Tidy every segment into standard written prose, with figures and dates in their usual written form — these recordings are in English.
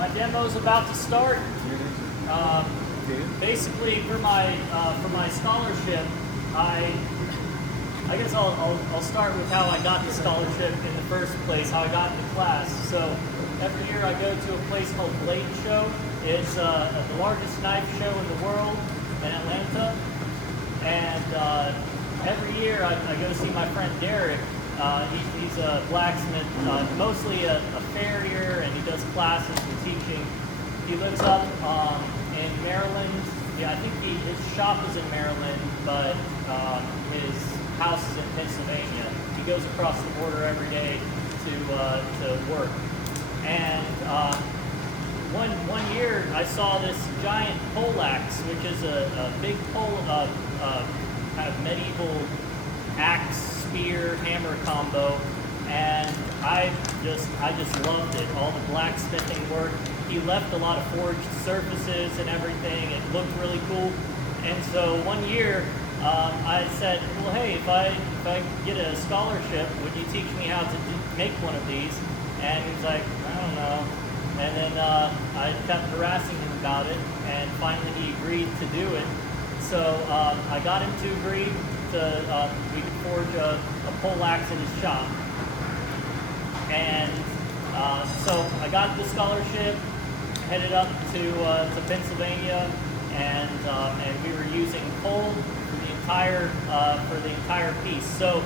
my demo's about to start. Basically, for my scholarship, I guess I'll start with how I got the scholarship in the first place, how I got into class. So every year I go to a place called Blade Show. It's the largest knife show in the world in Atlanta. And every year I go see my friend Derek. He's a blacksmith, mostly a farrier, and he does classes and teaching. He lives up in Maryland. Yeah, I think his shop is in Maryland, but his house is in Pennsylvania. He goes across the border every day to work. And one year I saw this giant poleaxe, which is a big pole, kind of medieval axe, spear, hammer combo, and I just loved it. All the blacksmithing work. He left a lot of forged surfaces and everything. It looked really cool. And so one year I said, well, hey, if I get a scholarship, would you teach me how to make one of these? And he was like, I don't know. And then I kept harassing him about it, and finally he agreed to do it. So I got him to agree to, we could forge a poleaxe in his shop. And so I got the scholarship, headed up to Pennsylvania, and we were using pole for the entire piece. So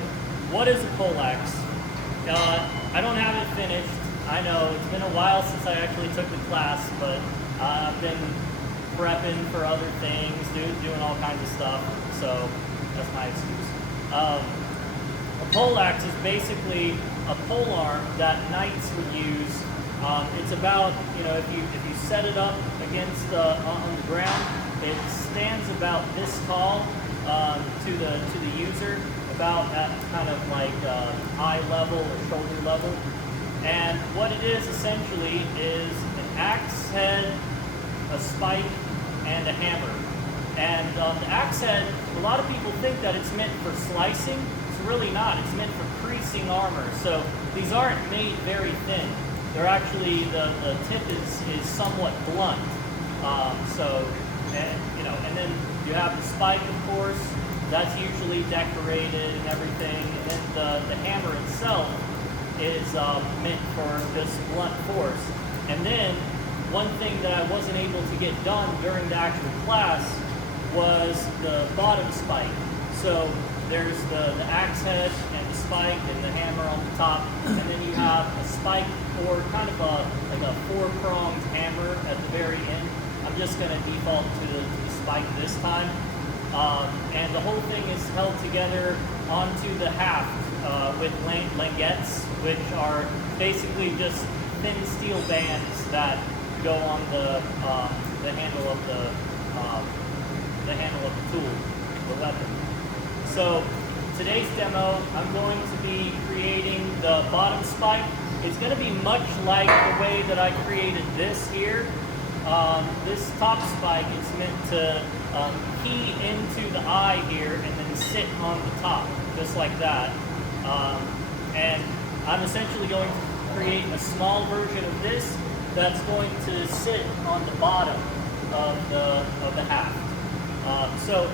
what is a poleaxe? I don't have it finished. I know it's been a while since I actually took the class, but I've been prepping for other things, doing all kinds of stuff. So that's my excuse. A poleaxe is basically a pole arm that knights would use. It's about, if you set it up against on the ground, it stands about this tall to the user, about at kind of like eye level or shoulder level. And what it is essentially is an axe head, a spike, and a hammer. And the axe head, a lot of people think that it's meant for slicing. It's really not. It's meant for creasing armor. So these aren't made very thin. They're actually, the tip is somewhat blunt. And then you have the spike, of course. That's usually decorated and everything. And then the hammer itself is meant for just blunt force. And then one thing that I wasn't able to get done during the actual class was the bottom spike. So there's the axe head and the spike and the hammer on the top, and then you have a spike or kind of like a four-pronged hammer at the very end. I'm just going to default to the spike this time. And the whole thing is held together onto the haft with languettes, which are basically just thin steel bands that go on the handle of the tool, the weapon. So today's demo, I'm going to be creating the bottom spike. It's going to be much like the way that I created this here. This top spike is meant to key into the eye here and then sit on the top, just like that. And I'm essentially going to create a small version of this that's going to sit on the bottom of the haft. So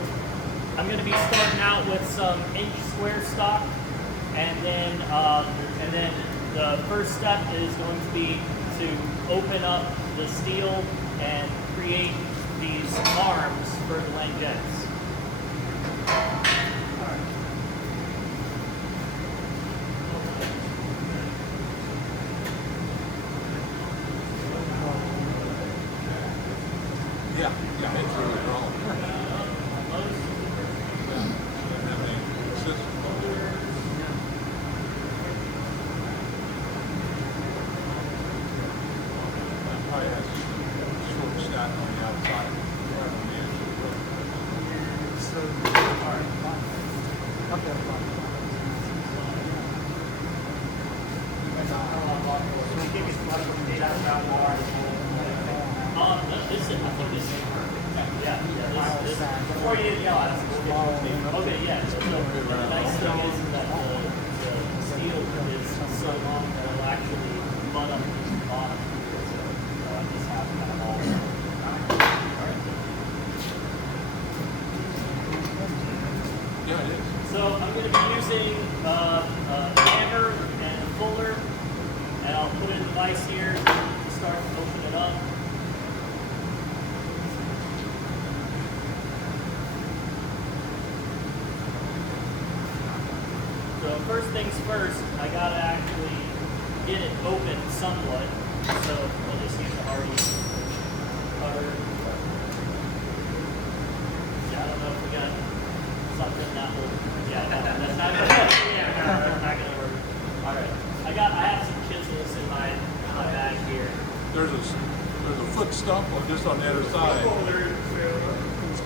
I'm going to be starting out with some inch square stock, and then the first step is going to be to open up the steel and create these arms for the languettes. Yeah, it's really wrong. Probably has short stack on the outside. Before you get okay, yeah. So the nice thing is that the steel is so long that it'll actually butt up to the bottom. So first, I gotta actually get it open somewhat. So we'll just use a hardy cutter. Yeah, I don't know if we got something that will. Yeah, no, that's not gonna work. Yeah, no, that's not gonna work. All right, I have some chisels in my bag here. There's a foot stump just on the other side.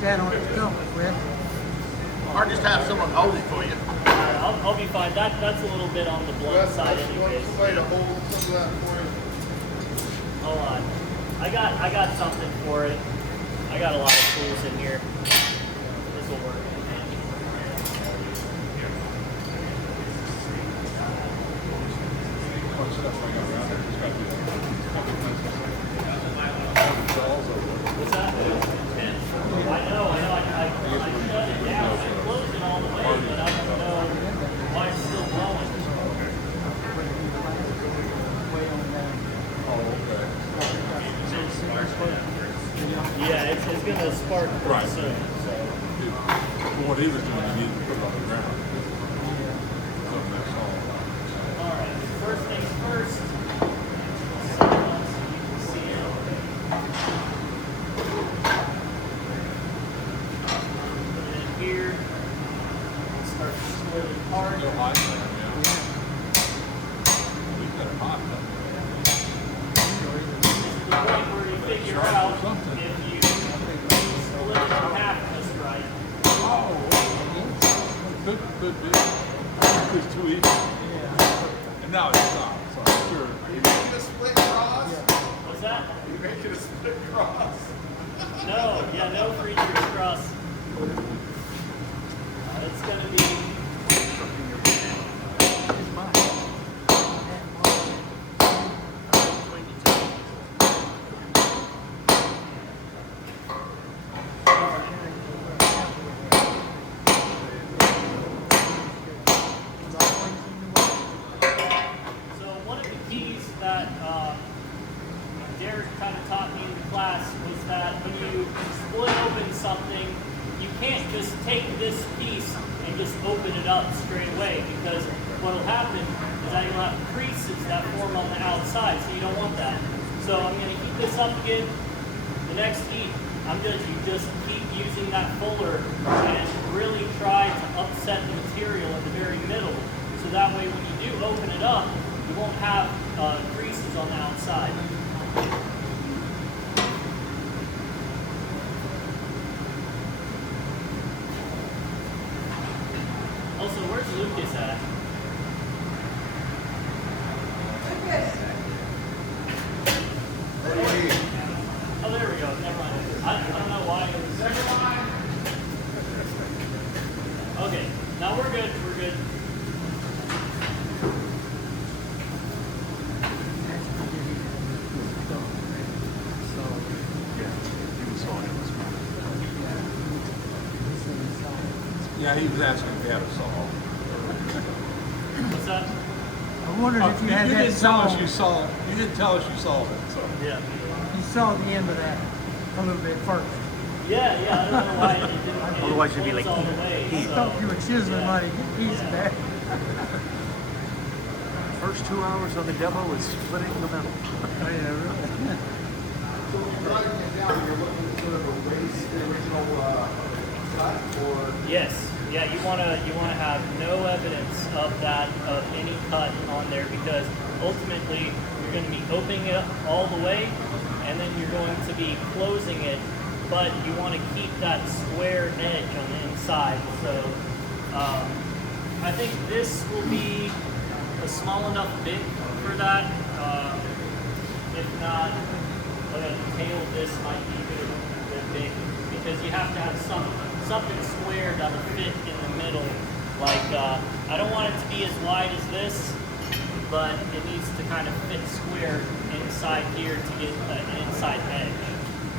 Stand on its stump, Wes. Or just have someone hold it for you. I'll be fine. That's a little bit on the blunt side anyways. Somebody to hold some of that for you. Hold on. I got something for it. I got a lot of tools in here. This will work. What's that? I know. I shut it down. I closed it all the way, but I don't know why it's still blowing. Yeah, it's gonna spark pretty soon. So. What he was doing, he needed to put it on the ground. All right. First things first. So you can see it. Put it in here. Start to split it apart. Still hot there, yeah. We've got it hot up This is the point where you figure out if you split it in half just right. Could be. It's too easy. And now it's not, so I'm sure. Are you making a split cross? What's that? Are you making a split cross? No, yeah, no freezers cross. It's gonna be. So one of the keys that Derek kind of taught me in the class was that when you split open something, you can't just take this piece and just open it up straight away, because what will happen is that you'll have creases that form on the outside, so you don't want that. So I'm going to heat this up again. The next heat, you just keep using that fuller and really try to upset the material in the very middle, so that way when you do open it up, you won't have creases on the outside. Also, where's Lucas at? Oh, there we go. Never mind. I don't know why it was. Okay, now we're good. We're good. Yeah, he was asking if he had a saw. What's that? I wondered if you had You that didn't tell us saw. you saw. You didn't tell us you saw it. So. Yeah. You saw the end of that a little bit first. Yeah. I don't know why it didn't. Otherwise it'd be like all the way. I thought you were chiseling like a piece of that. First 2 hours on the demo was splitting the metal. Oh, yeah, really. So when you're writing it down, you're looking to sort of erase the original cut, or Yes. Yeah, you wanna have no evidence of any cut on there, because ultimately you're going to be opening it up all the way, and then you're going to be closing it, but you want to keep that square edge on the inside. So I think this will be a small enough bit for that. If not, the tail of this might be a bit big, because you have to have something square that'll fit in the middle. Like, I don't want it to be as wide as this, but it needs to kind of fit square inside here to get an inside edge.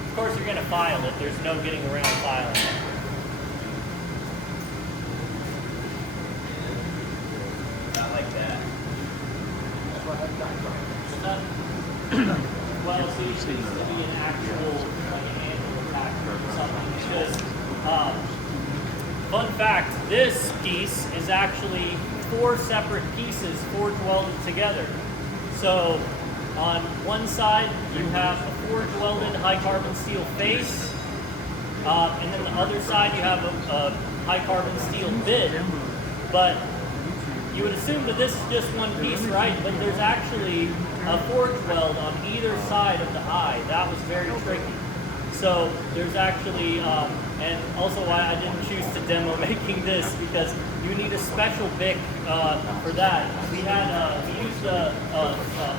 Of course, you're going to file it. There's no getting around filing it. Not like that. Well, so it needs to be an actual, like an anvil attacker or something, because fun fact, this piece is actually 4 separate pieces forge welded together. So on one side you have a forge welded high carbon steel face, and then the other side you have a high carbon steel bit. But you would assume that this is just one piece, right? But there's actually a forge weld on either side of the eye. That was very tricky. So there's actually, and also why I didn't choose to demo making this, because you need a special bic for that. We used a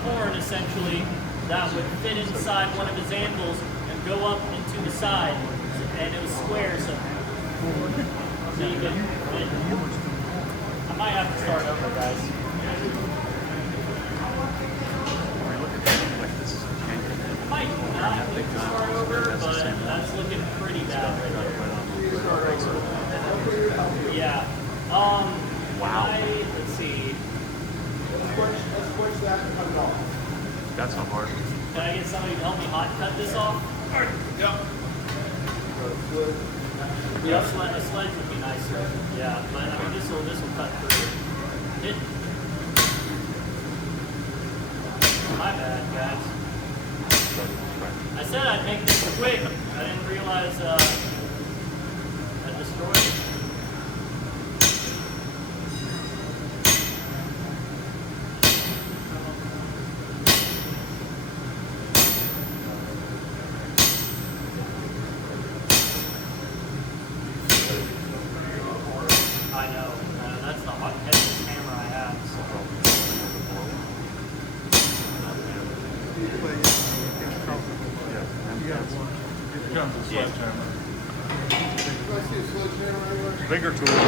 horn essentially that would fit inside one of his anvils and go up into the side, and it was square, so you could fit. I might have to start over, guys. I might not need to start over, but that's looking pretty bad right there. Yeah. Wow. Let's see. Let's switch that and cut it off. That's not hard. Can I get somebody to help me hot cut this off? Yeah. Yeah, a sledge would be nicer. Yeah, but I mean this will cut through. My bad, guys. I said I'd make this quick. I didn't realize I destroyed it. I know. That's the heaviest hammer I have. Here comes the sledgehammer. Bigger tools.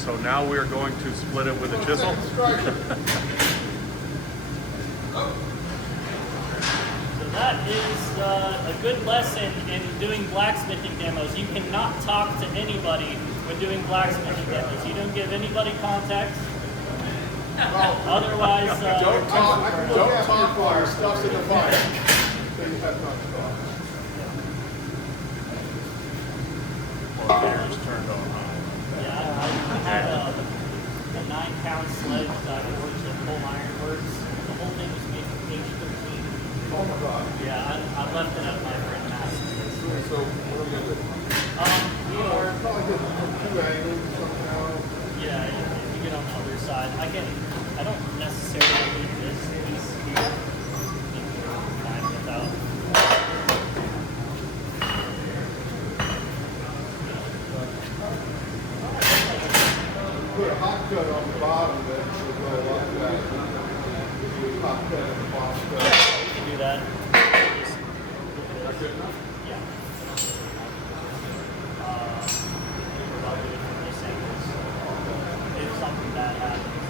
So now we are going to split it with a chisel. So that is a good lesson in doing blacksmithing demos. You cannot talk to anybody when doing blacksmithing demos. You don't give anybody context. Otherwise, Don't talk while your stuff's in the fire. So you have not to talk. Camera's turned on. yeah, I had a 9-pound sledge that works at Full Iron Works. The whole thing was made from H13. Oh my God. Yeah, I left it at my friend Matt's. So what are we gonna do? We are. Probably get 2 angles somehow. Yeah, if you get on the other side, I don't necessarily need this piece here. You can find without. Put a hot cut on the bottom of it, so go like that. Hot cut on the bottom. Yeah, we can do that. Just, That's good enough? yeah. I'll do it from this angle. So if something bad happens.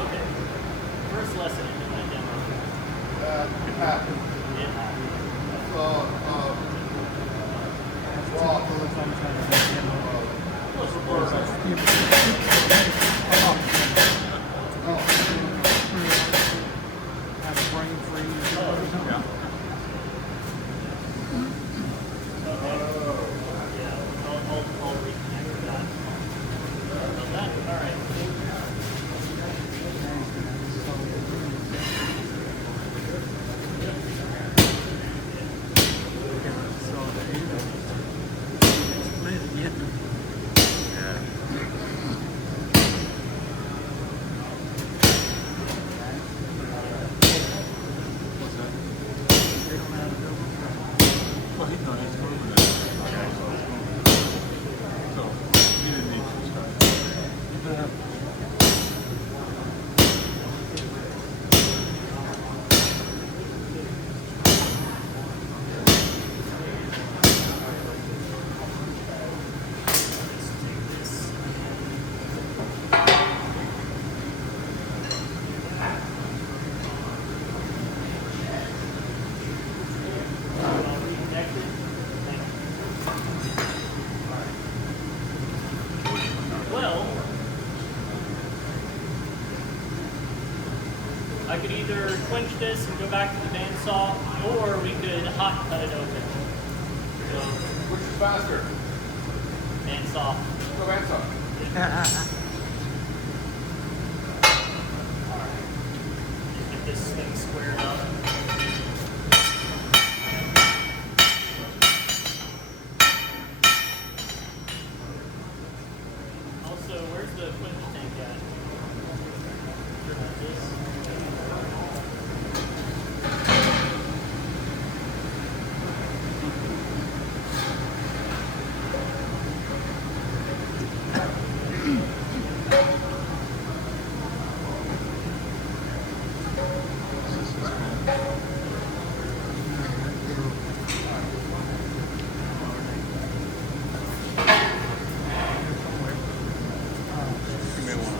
Okay. First lesson in my demo. That happened. It happened. Ross. Have a brain freeze or something. Yeah. Okay. Yeah, I'll reconnect with that. All right. I could either quench this and go back to the bandsaw, or we could hot cut it open. So, Which is faster? bandsaw. Go bandsaw. Alright. Get this thing squared up. Also, where's the quench tank at? This. You may want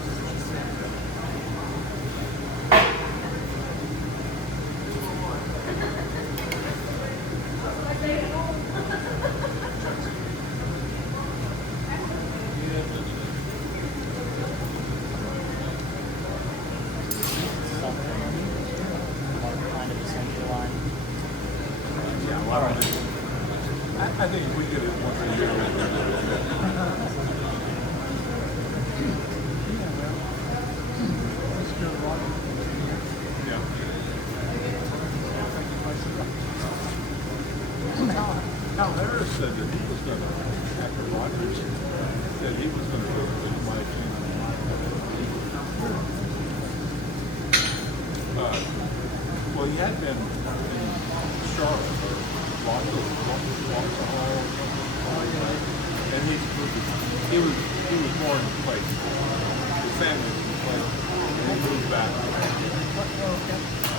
Kind of assembly line. Yeah, well, I think if we get it once a year. Yeah. Now, Harris said that he was going to, after Rogers, that he was going to go to my team. Well, he had been in Charlotte or Los Ohio or something. And he was born in Place. His family was in Place. And he moved back.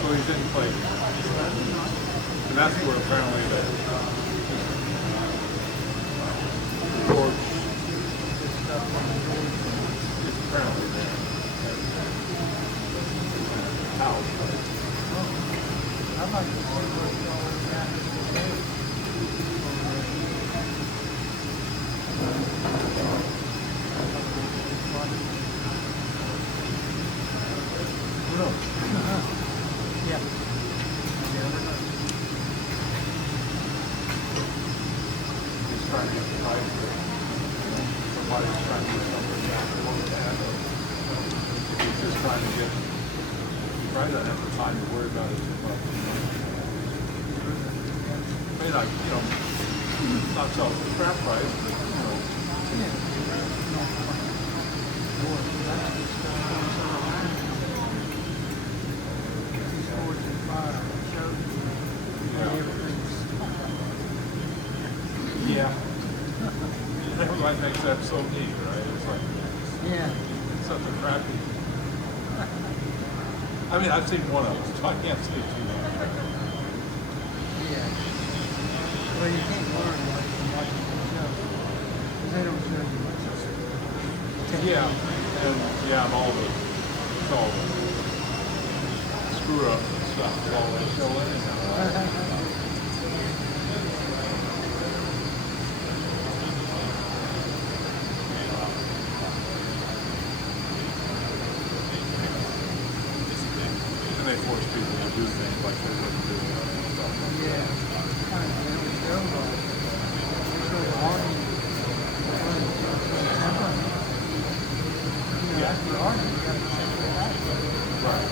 So he's in Place. And that's where apparently the Forge is apparently there. House. I'd like to see what y'all got today. Yeah. He's trying to get the price for somebody's trying to do something down the road that. He's just trying to get, he probably doesn't have the time to worry about it too much. May not, not sell it for scrap price, but, yeah. Everybody thinks that's so neat, right? It's like, Yeah. it's such a crappy. I mean, I've seen one of them, so I can't say too much. Yeah. Well, you can't learn much from watching the show. Because they don't show you much. Yeah, and yeah, all the, it's all the screw ups and stuff, it's all they show anyhow. And they force people to do things like they wouldn't do and stuff like that. Yeah. Kind of, they don't show like, they show the army. Yeah. After army, you got to temper it out. Right.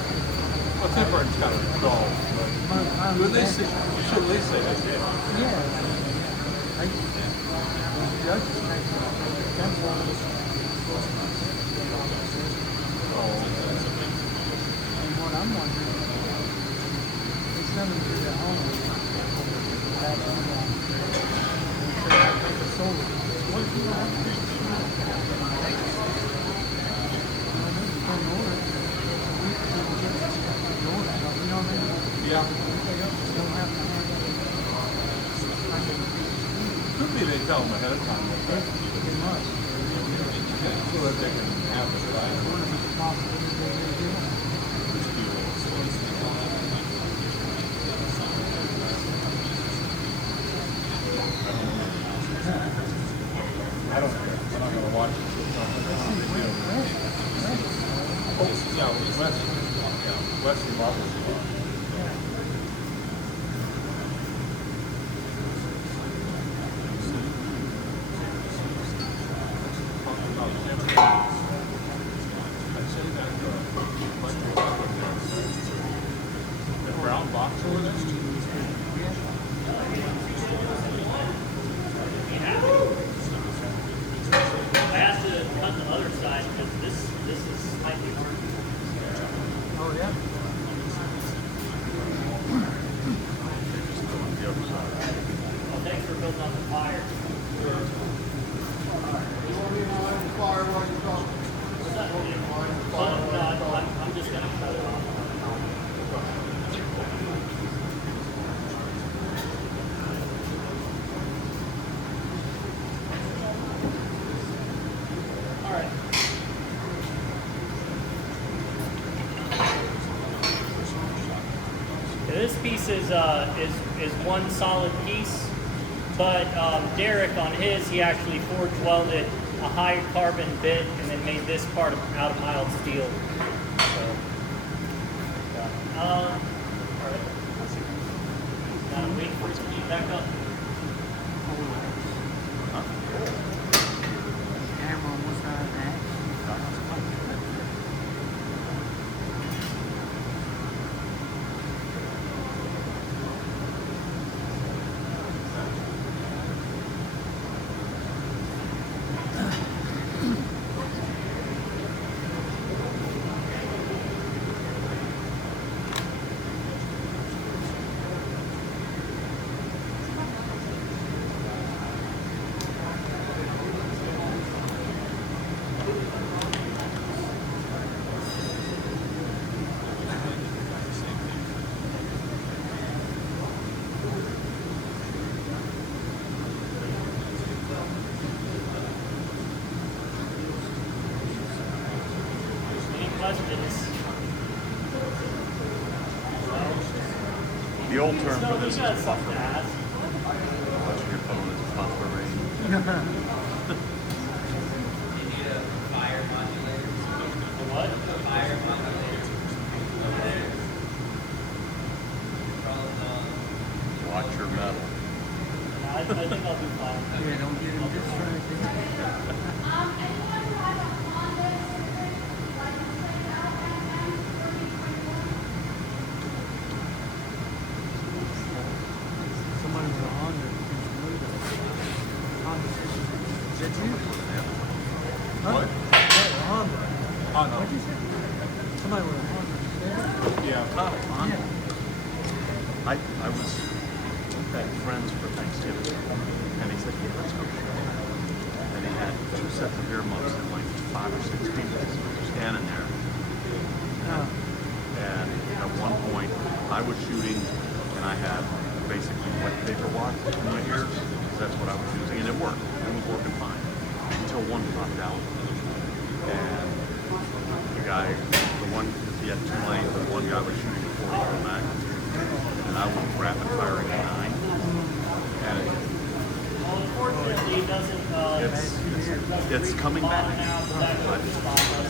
Well, tempering's kind of dull, but they say, so they say they did. Yeah. I, the judges take the temper. Oh, And what I'm wondering, they send them to their home. Have them on. They take a solar. What if you don't have to? yeah. Don't have to have Could be they tell them ahead of time like that, they must. so that they can have it right. One of it's possible that they do. I don't care. I'm not going to watch it. Oh, yeah, it was Wesley. Yeah, Wesley Brown box over there? I have to cut the other side because this is slightly hard. Oh, yeah? The other side. Well, thanks for building on the fire. You want me to line the fire while you're talking? What's that? You want me to line the Oh, fire no, while you're talking? I'm just gonna cut it off. All right. Yeah, this piece is one solid piece, but Derek on his, he actually forge welded a high carbon bit and then made this part out of mild steel. So, all right. Now wait for it to heat back up. Camera on one side of that. Any questions? The old term So for we this got is something buffer. to ask. Watching your phone is buffer range. The what? Watch your metal. I think I'll be fine. Yeah, don't get him distracted. Somebody with a Honda. Honda. Is that you? What? Yeah, a Honda. Oh, no. What'd you say? Somebody with a Honda. Yeah. Yeah. I was at friends for Thanksgiving, and he said, "Yeah, let's go shopping." And he had 2 sets of earmuffs and like 5 or 6 people standing there. And at one point, I was shooting, and I had basically wet paper wash in my ears. That's what I was using, and it worked. It was working fine until one popped out. And the guy, he had 2 lanes, and one guy was shooting a 40 mag, and I was rapid firing a 9. And Well, unfortunately, it doesn't. it's coming back. Now, so that But- doesn't stop us.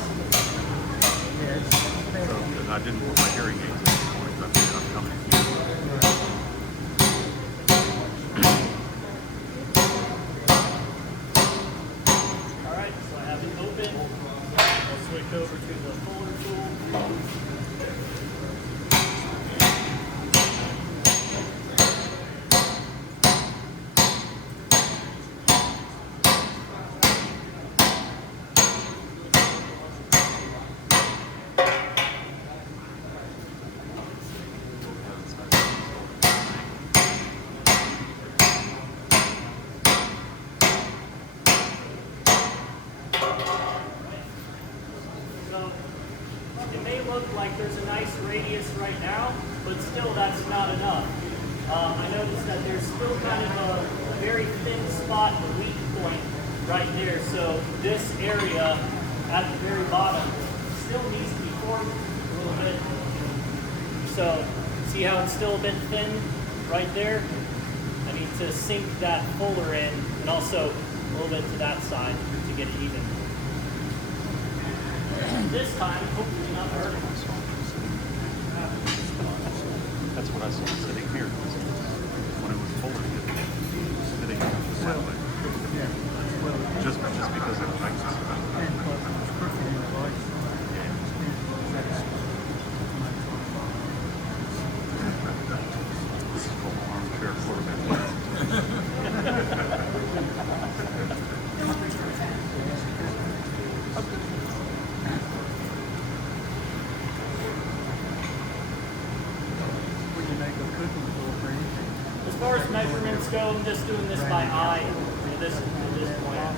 Yeah, So, and I didn't put my hearing aids in this morning, so I figured I'm coming in here. All right, so I have it open. I'll switch over to the fuller tool. So it may look like there's a nice radius right now, but still that's not enough. I noticed that there's still kind of a very thin spot, a weak point right there. So this area at the very bottom still needs to be formed a little bit. So see how it's still a bit thin right there? I need to sink that fuller in and also a little bit to that side to get it even. This time, hopefully not hurting. vessel sitting here. When it was full, it was sitting that way. Yeah. Well, Just because it likes us. and plus it's crooked in the light. Yeah. This is called armchair quarterback. We can make a cooking tool for anything. As far as measurements go, I'm just doing this by eye at this point. Yeah.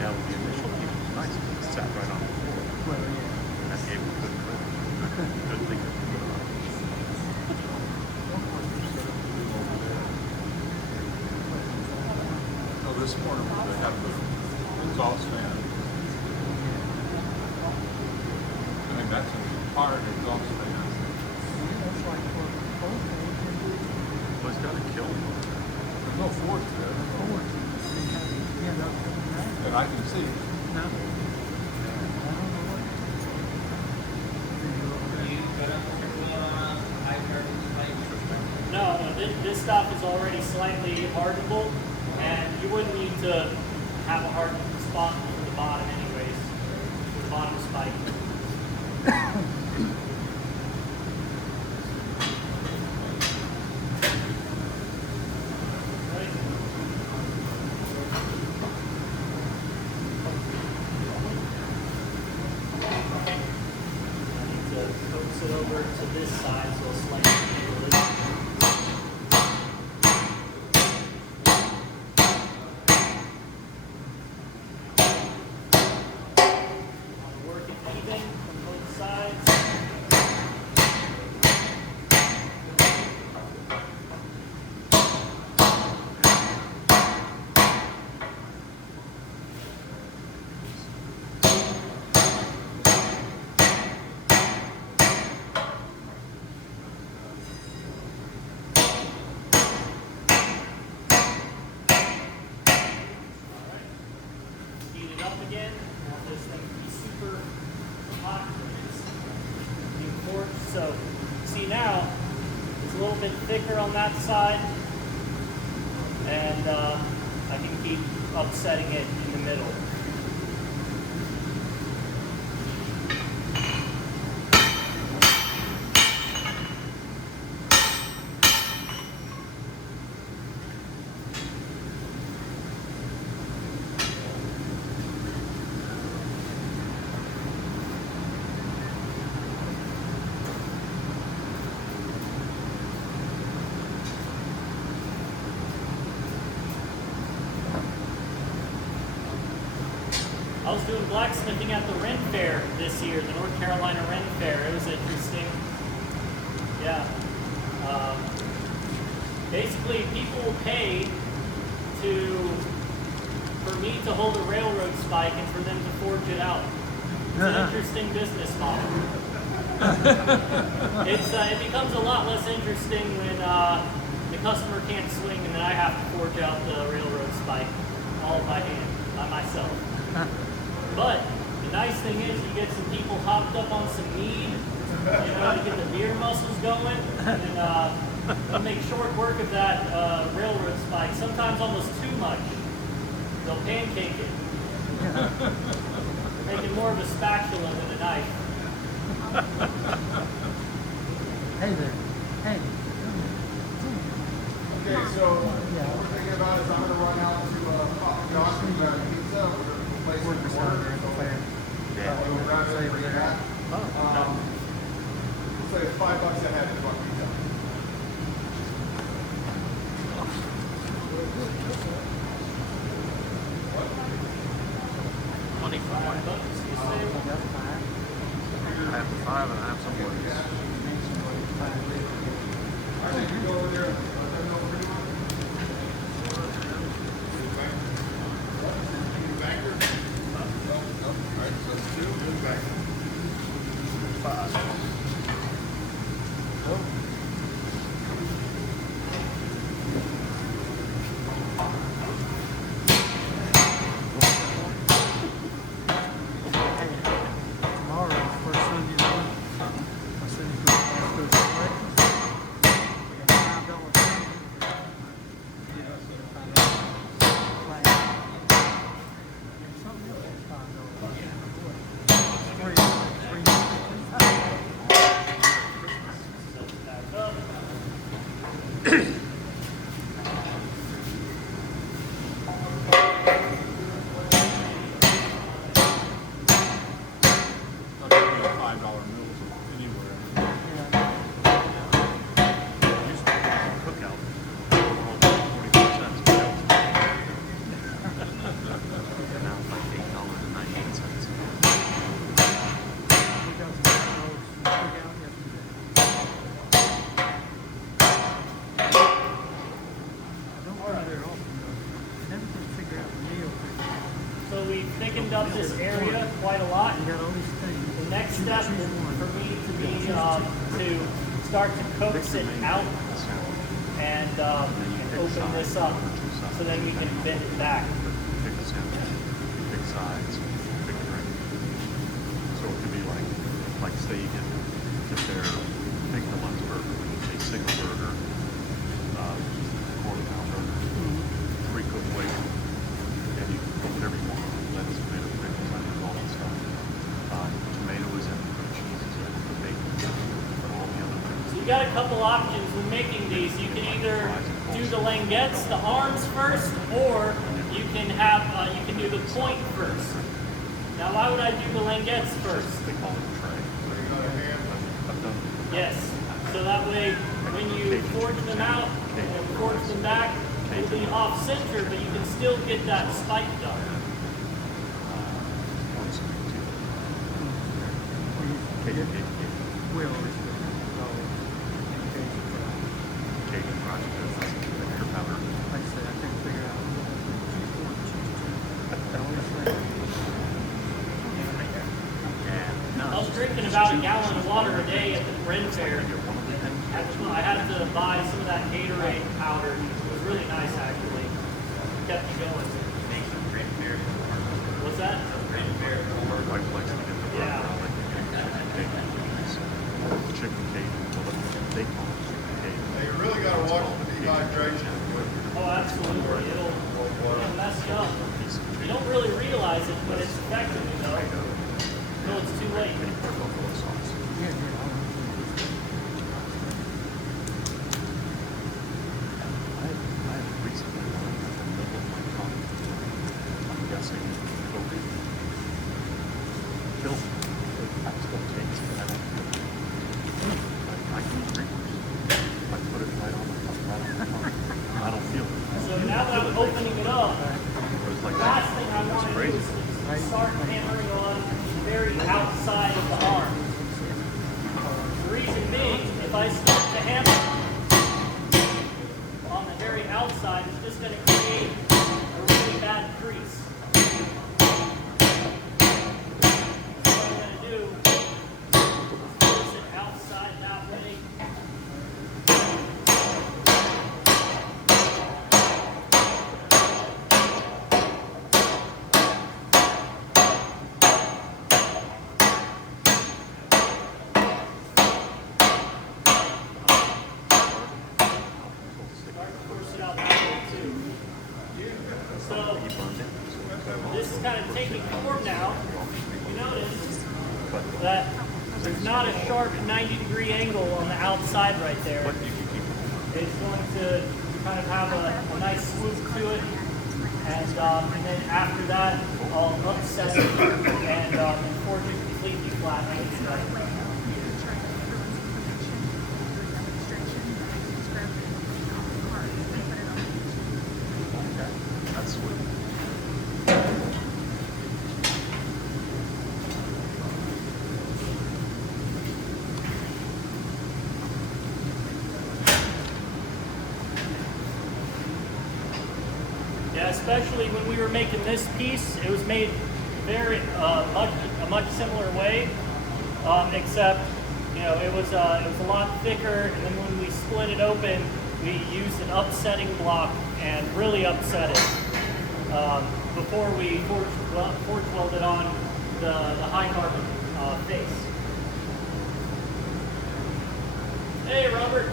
Yeah, with the initial piece, it was nice because it sat right on the floor. Well, yeah. That gave it a good grip. Good thing to put it on. No, this morning they have the exhaust fan. I mean, that's an hard exhaust fan. That's like for both Well, it's got a kill. There's no force there, Ford. Yeah, no, that I can see. no. I don't know what. No, this stuff is already slightly hardenable, and you wouldn't need to have a hardened spot for the bottom anyways, the bottom spike. Right. I need to focus it over to this side so it's slightly angle it. Working anything from both sides. Heat it up again. I want this thing to be super hot when it's being forged. So, see now, it's a little bit thicker on that side, and I can keep upsetting it in the middle. I was doing blacksmithing at the Ren Fair this year, the North Carolina Ren Fair. It was interesting. Yeah. Basically, people will pay for me to hold a railroad spike and for them to forge it out. It's an interesting business model. It becomes a lot less interesting when the customer can't swing and then I have to forge out the railroad spike all by hand, by myself. But the nice thing is you get some people hopped up on some mead, to get the beer muscles going, and they'll make short work of that railroad spike, sometimes almost too much. They'll pancake it. Making more of a spatula than a knife. Hey there. Hey. Okay, so what we're thinking about is I'm gonna run out to Papa John's and grab a pizza. We're gonna place it in the order. We're gonna say where you're at. We'll say it's $5 a head for our pizza. $25, you say? I have the 5 and I have some more. I think you go over there and let them know pretty much. Banker? Nope. All right, so that's 2. Banker. 5. So we thickened up this area quite a lot. You got all these things. The next step is for me to be to start to coax it out and open this up so then we can bend it back. Pick the center, pick sides, pick a drink. So it could be like say you get their pick the lunch burger, a single burger, quarter pound burger, 3 cooked weight, and you put whatever you want, lettuce, tomato, pickles, onions, all that stuff. Tomato is in, cheese is in, bacon is in, but all the other things. So you got a couple options when making these. You can either do the languettes, the arms first, or you can do the point first. Now, why would I do the languettes first? They call it a tray. I've done it. Yes. So that way, when you forge them out and forge them back, it'll be off center, but you can still get that spike done. We always do. Cajun project is your powder. Like I said, I couldn't figure out. I was drinking about a gallon of water a day at the Ren Fair. I had to buy some of that Gatorade powder. It was really nice, actually. Kept me going. What's that? My wife likes to get the Yeah. Chicken Cajun. They call it chicken Cajun. Hey, you really got to watch the dehydration. Oh, absolutely. It'll mess you up. You don't really realize it, but it's affecting you, though. Until it's too late. Yeah, yeah. I recently learned that the middle of my tongue, I'm guessing, COVID, killed me. I still taste it. I don't feel it. I can eat creepers. If I put it right on the tongue, I don't feel it. So now that I'm opening it up, It was like the last thing I want to do crazy. is start hammering on the very outside of the arm. The reason being, if I start to hammer on the very outside, it's just going to create a really bad crease. So what I'm going to do is force it outside that way. Start to force it out that way too. So this is kind of taking form now. You notice that there's not a sharp 90-degree angle on the outside right there. It's going to kind of have a nice swoop to it, and then after that, I'll upset it and forge it completely flat. That's sweet. Yeah, especially when we were making this piece, it was made very a much similar way, except it was a lot thicker. And then when we split it open, we used an upsetting block and really upset it before we forge welded on the high carbon face. Hey, Robert.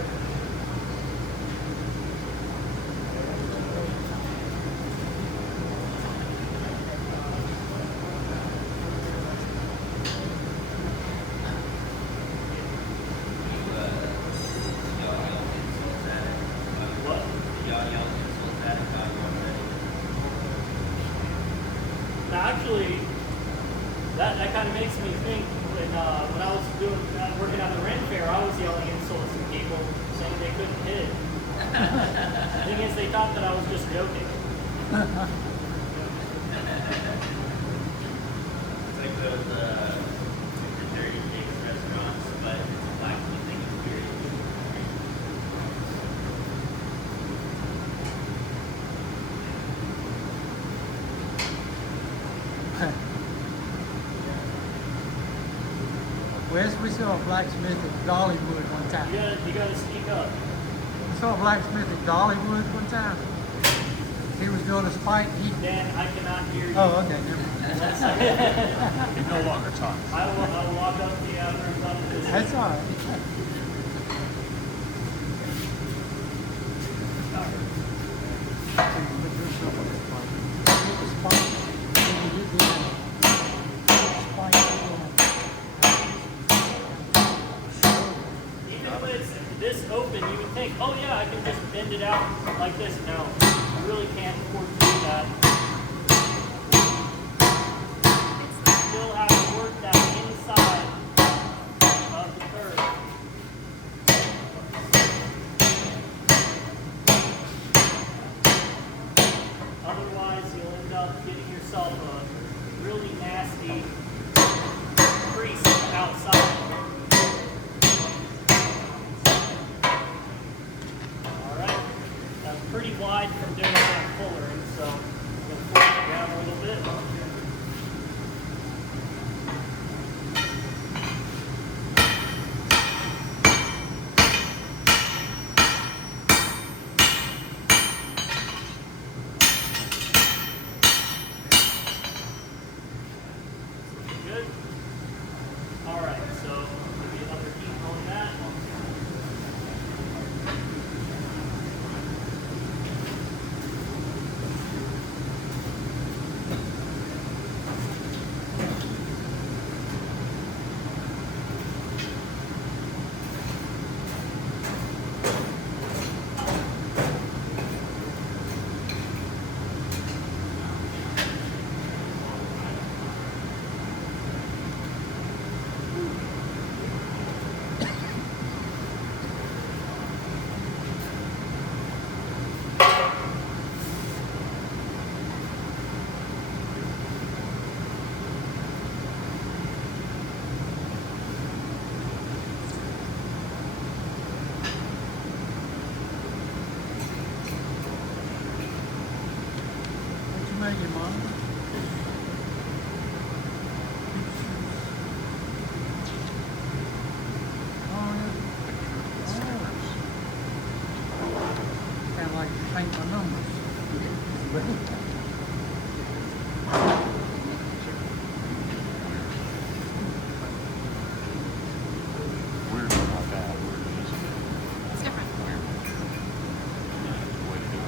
Now, actually, that kind of makes me think when I was working at the Ren Fair, I was yelling insults at people saying they couldn't hit it. The thing is, they thought that I was just joking. It's like those dirty cake restaurants, but blacksmithing experience. Wes, we saw a blacksmith at Dollywood one time. You gotta speak up. We saw a blacksmith at Dollywood one time. He was doing a spike. Dan, I cannot hear you. Oh, okay, never mind. He no longer talks. I will walk up to you after I'm done with this. That's all right. Even when it's this open, you would think, oh yeah, I can just bend it out like this. No, you really can't afford to do that. You still have to work that inside of the curve. Otherwise, you'll end up getting yourself a really nasty crease outside. Alright, that's pretty wide from doing that fullering, so I'm going to pull it down a little bit. Good. Alright, so maybe another heat on that. What you making, Mom? Kind of like paint my numbers. Weird about that. Weird is It's different. the way to do it.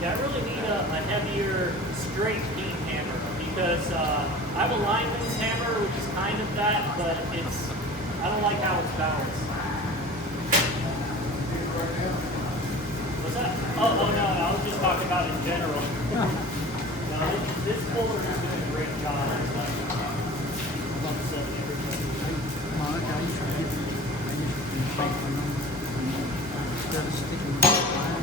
Yeah, I really need a heavier straight heat hammer because I have a lineman's hammer, which is kind of that, but I don't like how it's balanced. What's that? Oh no, I was just talking about in general. No, this puller is doing a great job. I'm upsetting everybody. Monica, I used to paint my numbers. Instead of sticking with the line,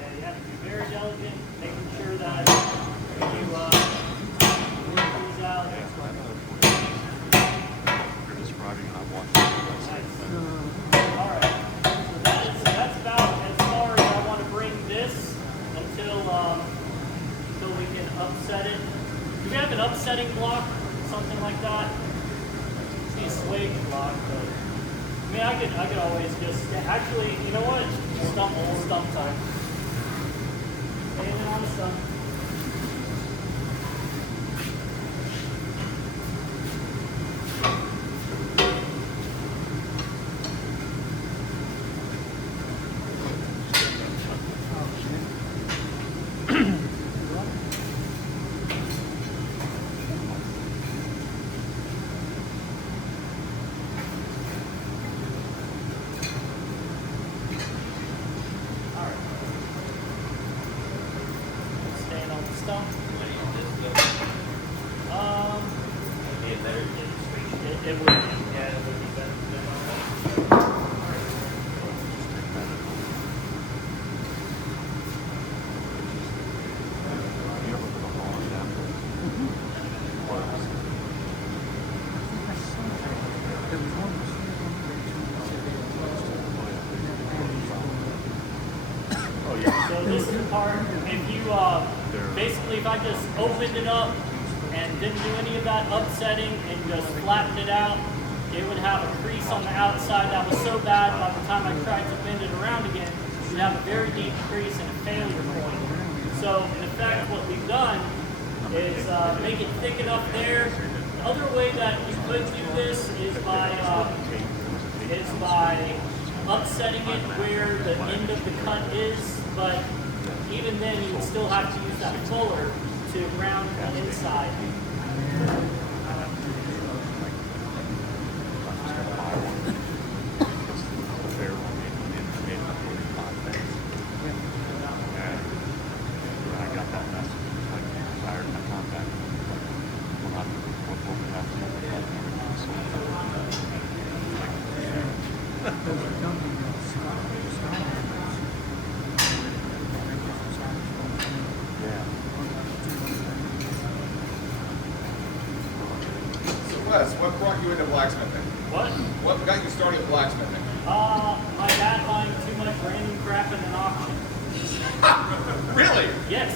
Yeah, you have to be very diligent, making sure that when you work these out. You're describing, and I've watched it. Alright, so that's about as far as I want to bring this until we can upset it. Do we have an upsetting block? Something like that? It's a swage block, but I mean I could always just actually, you know what? Stump time. Aiming on the stump. Staying on the stump. Be a better demonstration. It would be, yeah, it would be better than part, if you basically if I just opened it up and didn't do any of that upsetting and just flattened it out, it would have a crease on the outside that was so bad by the time I tried to bend it around again, you'd have a very deep crease and a failure point. So in effect, what we've done is make it thick enough there. The other way that you could do this is by upsetting it where the end of the cut is, but even then you would still have to use that fuller to round the inside. Wes, what brought you into blacksmithing? What? What got you started with blacksmithing? My dad buying too much random crap in an auction. Really? Yes.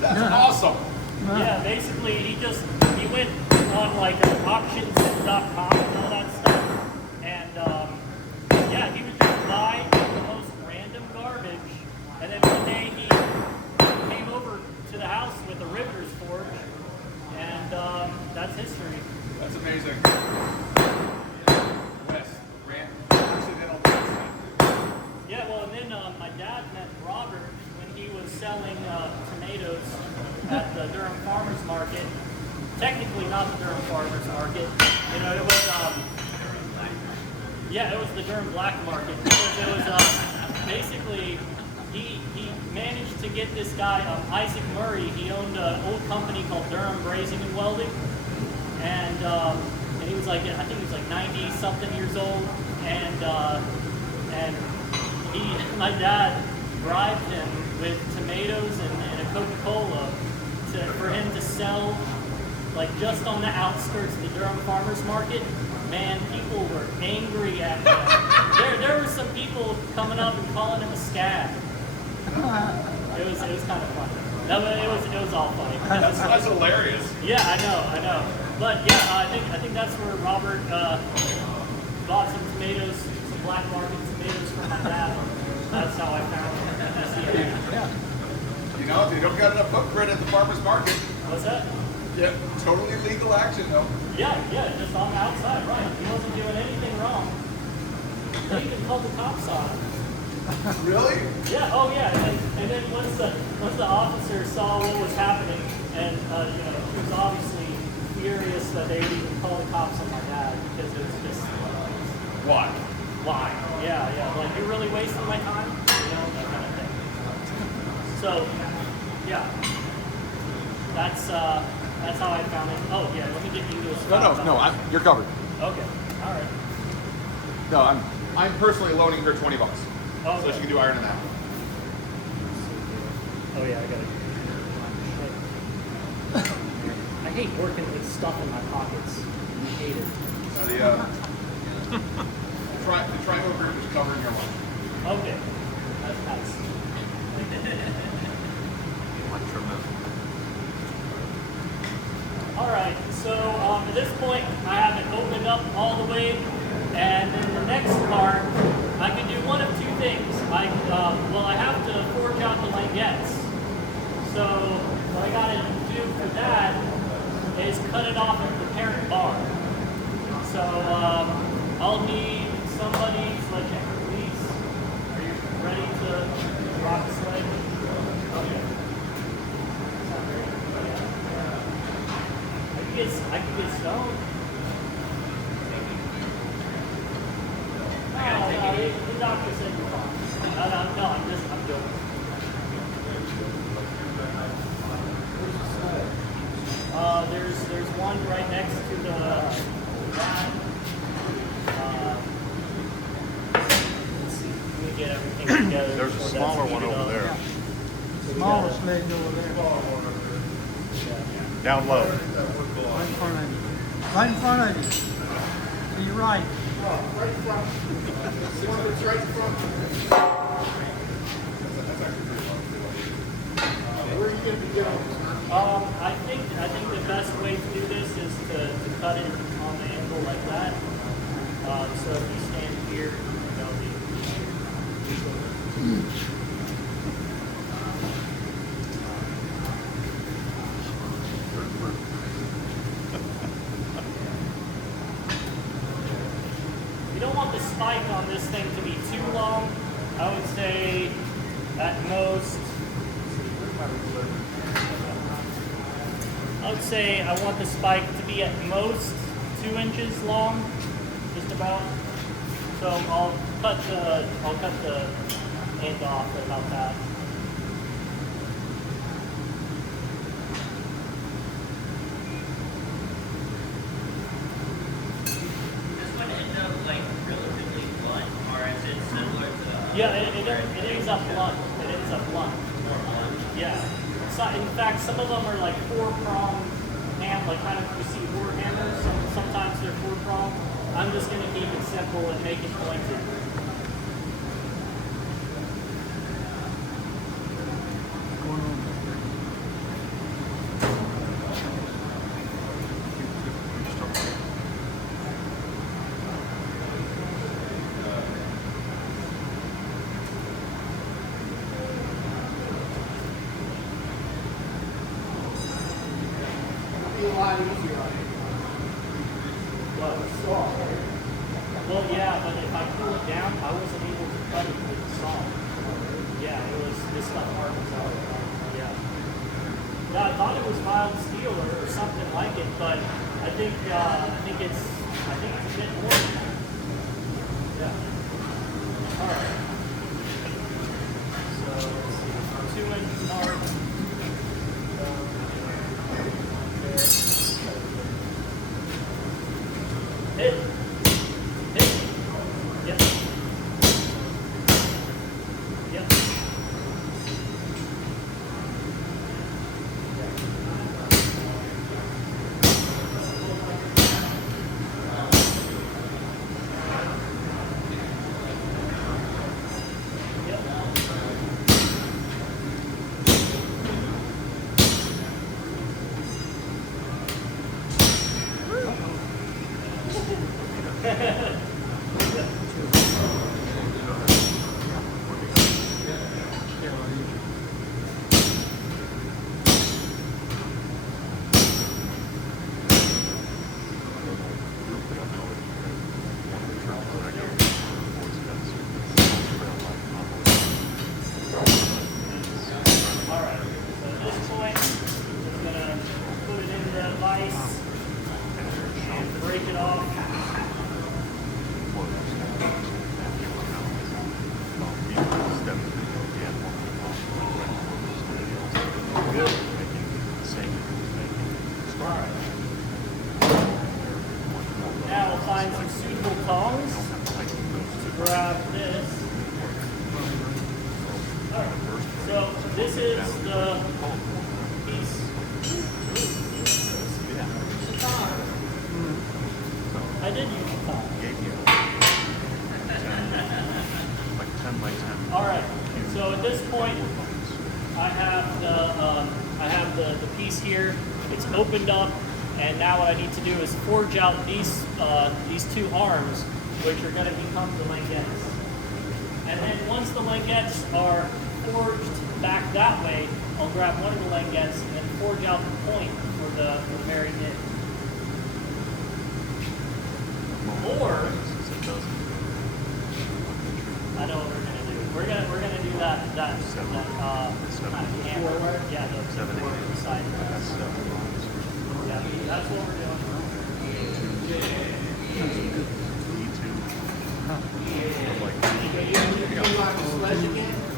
That's awesome. Yeah, basically he went on like auctions.com and all that stuff, and yeah, he would just buy the most random garbage, and then one day he came over to the house with a riveter's forge, and that's history. That's amazing. Wes, accidental blacksmith. Yeah, well, and then my dad met Robert when he was selling tomatoes at the Durham Farmers Market. Technically not the Durham Farmers Market. You know, it was, yeah, it was the Durham Black Market. Because it was, basically, he managed to get this guy, Isaac Murray. He owned an old company called Durham Brazing and Welding. And he was like, I think he was like 90-something years old. And my dad bribed him with tomatoes and a Coca-Cola for him to sell, like just on the outskirts of the Durham Farmers Market. Man, people were angry at him. There were some people coming up and calling him a scab. It was kind of funny. No, but it was all funny. That's hilarious. Yeah, I know. But yeah, I think that's where Robert bought some tomatoes, some black market tomatoes from my dad. That's how I found him. Yeah. You know, if you don't got enough footprint at the farmer's market, What's that? yeah, totally legal action though. Yeah, just on the outside, right. He wasn't doing anything wrong. They even called the cops on him. Really? Yeah, oh yeah, and then once the officer saw what was happening, and you know, he was obviously furious that they would even call the cops on my dad, because it was just Why? why? Yeah, like you're really wasting my time, you know, that kind of thing. So, yeah, that's how I found it. Oh yeah, let me get you to a spot. No, you're covered. Okay, all right. No, I'm personally loaning her $20, Oh, so she can do iron in that. Oh yeah, I got it. I hate working with stuff in my pockets. I hate it. The triangle group is covering your one. Okay, that's nice. All right, so at this point, I have it opened up all the way, and then the next part, I can do one of two things. I have to forge out the languettes. So what I got to do for that is cut it off of the parent bar. So I'll need somebody, sledgehammer, please. Are you ready to rock the sledge? Okay. I could get stoned. The doctor said you're fine. No, I'm joking. There's one right next to the line. Let's see, let me get everything together. There's a so smaller that's one heated over up. there. Smaller sledge over there. Down low. Right in front of you. Right in front of you. To your right. Right in front. One that's right in front. That's actually pretty long. I think the best way to do this is to cut it on the angle like that. So if you stand here, that'll be. You don't want the spike on this thing to be too long. I would say at most. I would say I want the spike to be at most 2 inches long, just about. So I'll cut the end off at about that. This one end up like relatively blunt, or is it similar to? Yeah, it ends up blunt. It ends up blunt. More blunt. Yeah. So in fact, some of them are like 4-pronged ham, like kind of you see war hammers. Sometimes they're 4-pronged. I'm just gonna keep it simple and make it pointed. Well, yeah, but if I pull it down, I wasn't able to cut it with the saw. Yeah, this stuff hardens out. Yeah. Yeah, I thought it was mild steel or something like it, but I think it's a bit more than that. Yeah. All right. So let's see, 2 inch mark. Hit. Yep. Yep. Now we'll find some suitable tongs to grab this. Alright, so this is the piece. I did use a tong. Like 10 by 10. Alright, so at this point I have the piece here. It's opened up, and now what I need to do is forge out these 2 arms, which are going to become the lingettes. And then once the lingettes are forged back that way, I'll grab one of the lingettes and then forge out the point for the very end. Or I know what we're gonna do. We're gonna do that kind of hammer. Yeah, the 4 side. Yeah, that's what we're doing.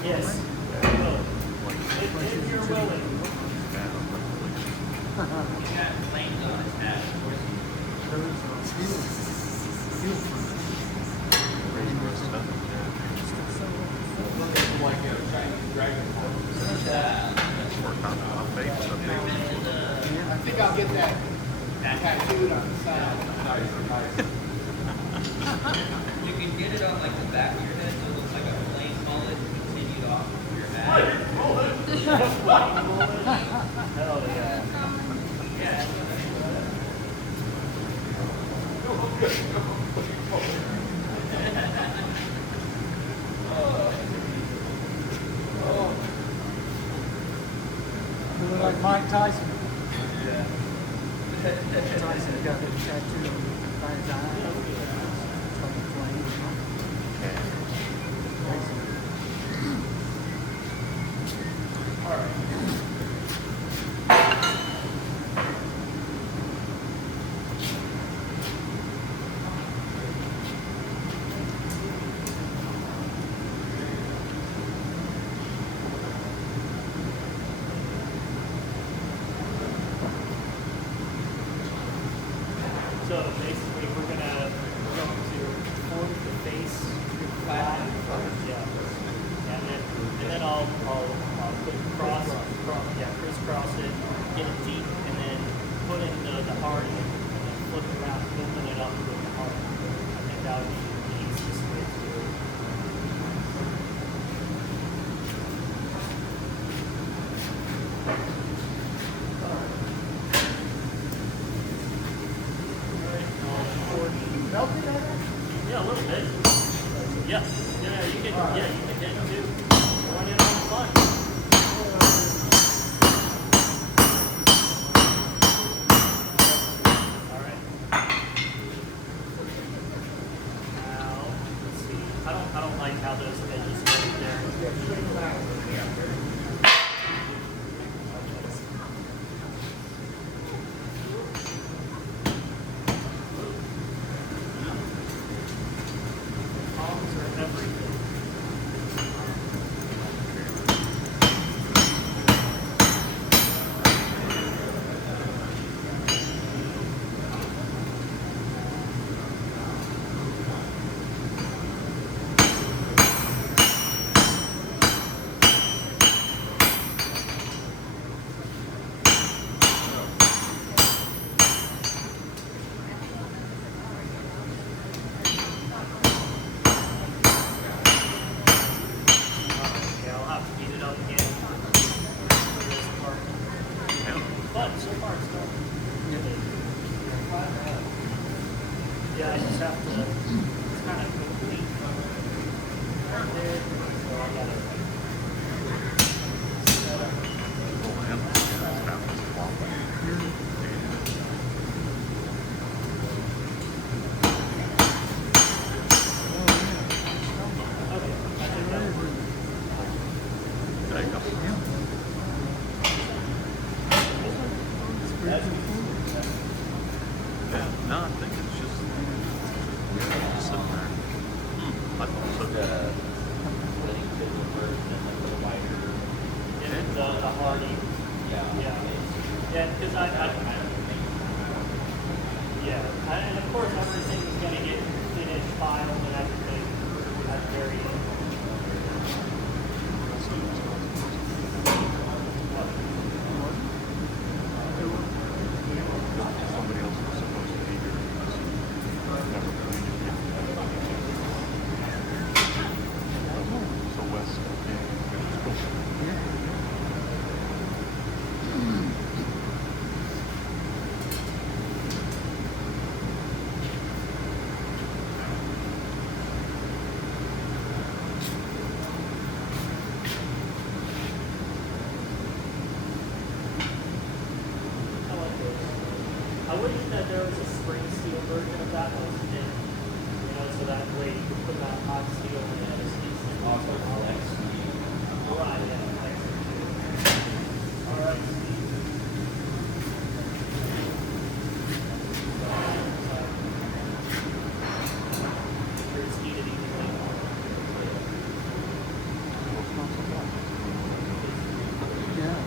Yes. If you're willing. You got flames on his hat. Like a Chinese dragon. I think I'll get that tattooed on the side. You can get it on like the back of your head, so it looks like a flame mullet continued off of your hat. look like Mike Tyson. Tyson's got that tattoo by his eye. It's like a flame. So basically, we're gonna forge the face flat. Yeah, and then I'll put crisscross it, get it deep, and then put in the hardy, and then flip it around, open it up with the hardy. I think that would be the easiest way to do it. Yeah, a little bit. Yeah, you can hit it too. Run it on the fun. All right. Now, let's see. I don't like how those edges go right there. Yeah, I just have to, it's kind of complete right there, so I gotta set up. Okay, I think that will work. There you go. Yeah, no, I think it's just sitting there. I thought so. And the hardy. Yeah, because and of course everything is going to get finished, filed, and everything at the very end. Somebody else was supposed to be here. Never cleaned it yet. So Wes, I wish that there was a spring steel version of that one, and, so that way you could put that hot steel in it. Also, flex. Right, yeah, flex it too. All right, Steve. Sure it's heated evenly. Yeah.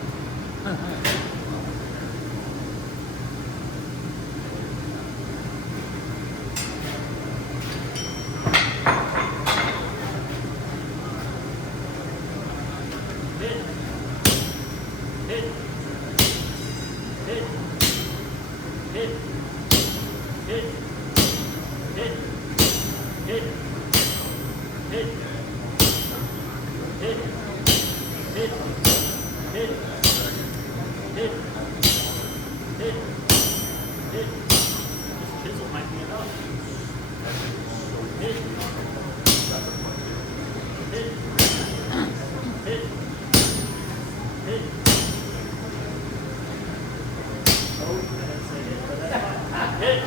Hit.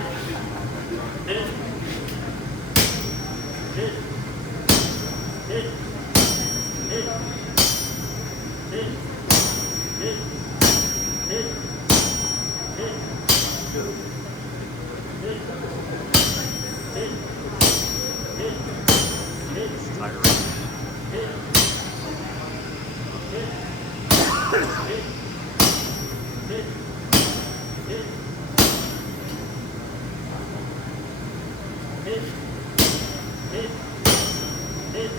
Hit. Hit. Hit. Hit. Hit. Hit. Hit. Hit. Hit. Hit. Hit. Hit. Tiger. Hit. Hit. Hit. Hit. Hit. Hit. Hit. Hit.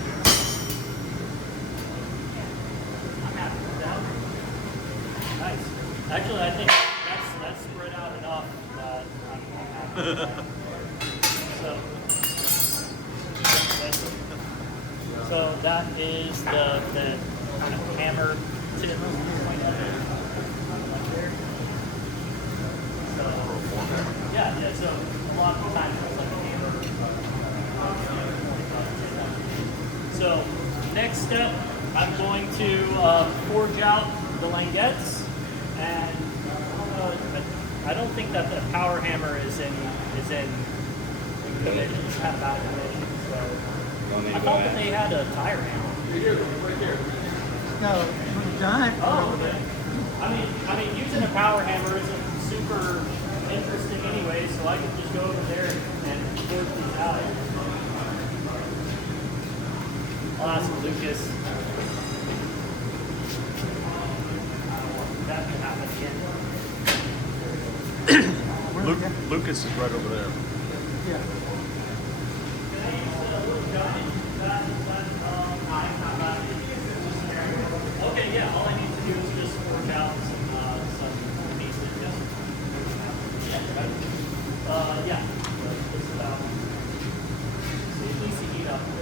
I'm happy with that. Nice. Actually, I think that's spread out enough that I'm happy with that. So that is the kind of hammer tip point up there. Like there. So, yeah, so a lot of times it's like a hammer. So next step, I'm going to forge out the languettes, and I don't think that the power hammer is in commission. It's kind of out of commission. So I thought that they had a tire hammer. No, it's a giant. Oh, okay. I mean, using a power hammer isn't super interesting anyway, so I can just go over there and forge these out. I'll ask Lucas. That can happen again. Lucas is right over there. Yeah. Okay, yeah, all I need to do is just forge out some pieces. Yeah. Just about. At least you heat up this.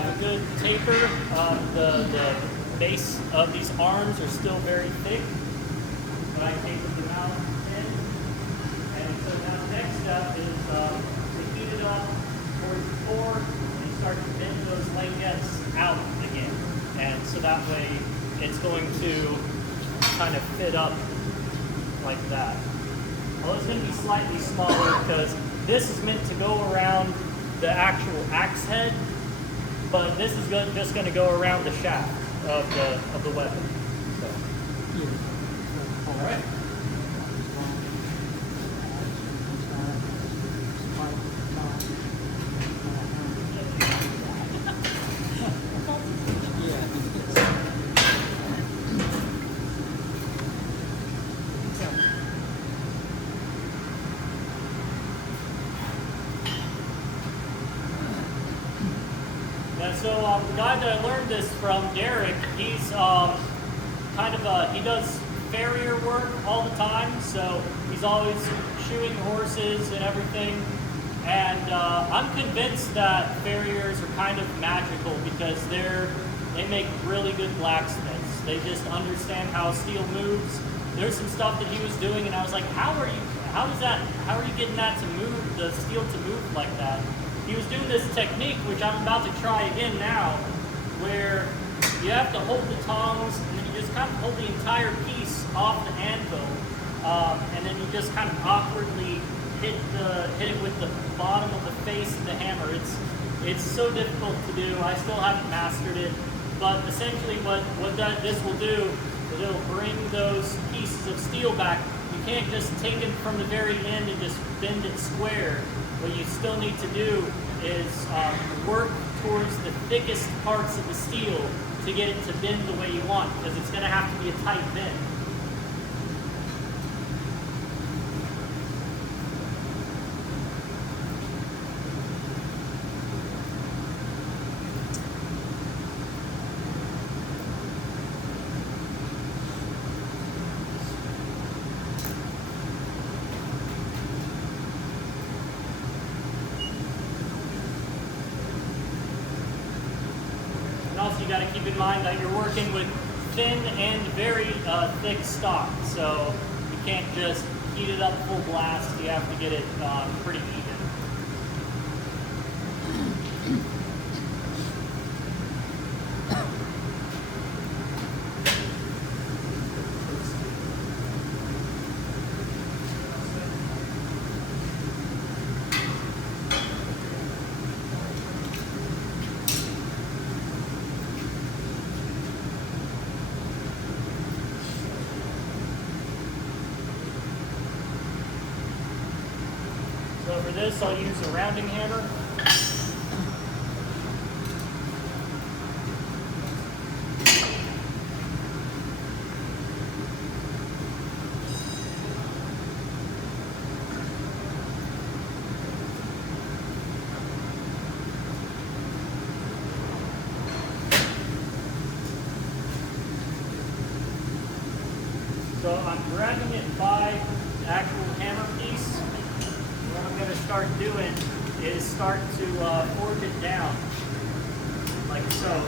have a good taper. The base of these arms are still very thick, but I tapered them out in. And so now the next step is to heat it up towards the core and start to bend those langettes out again. And so that way it's going to kind of fit up like that. Well, it's going to be slightly smaller because this is meant to go around the actual axe head, but this is just going to go around the shaft of the weapon. So. All right. So the guy that I learned this from, Derek, he's he does farrier work all the time, so he's always shoeing horses and everything. And I'm convinced that farriers are kind of magical because they make really good blacksmiths. They just understand how steel moves. There's some stuff that he was doing, and I was like, how are you getting that to move, the steel to move like that? He was doing this technique, which I'm about to try again now, where you have to hold the tongs, and then you just kind of hold the entire piece off the anvil, and then you just kind of awkwardly hit it with the bottom of the face of the hammer. It's so difficult to do. I still haven't mastered it, but essentially what this will do is it'll bring those pieces of steel back. You can't just take it from the very end and just bend it square. What you still need to do is work towards the thickest parts of the steel to get it to bend the way you want, because it's going to have to be a tight bend. Also, you got to keep in mind that you're working with thin and very thick stock, so you can't just heat it up full blast. You have to get it pretty even. So for this, I'll use a rounding hammer. So I'm grabbing it by the actual hammer piece. What I'm going to start doing is start to forge it down, like so.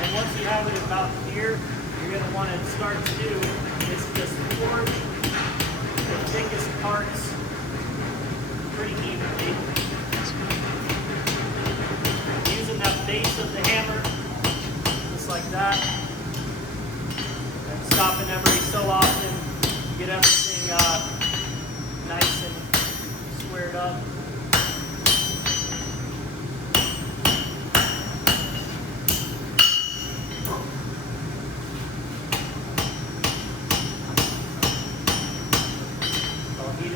And once you have it about here, you're going to want to start to do is just forge the thickest parts pretty evenly. Using that base of the hammer, just like that. And stopping every so often, get everything nice and squared up.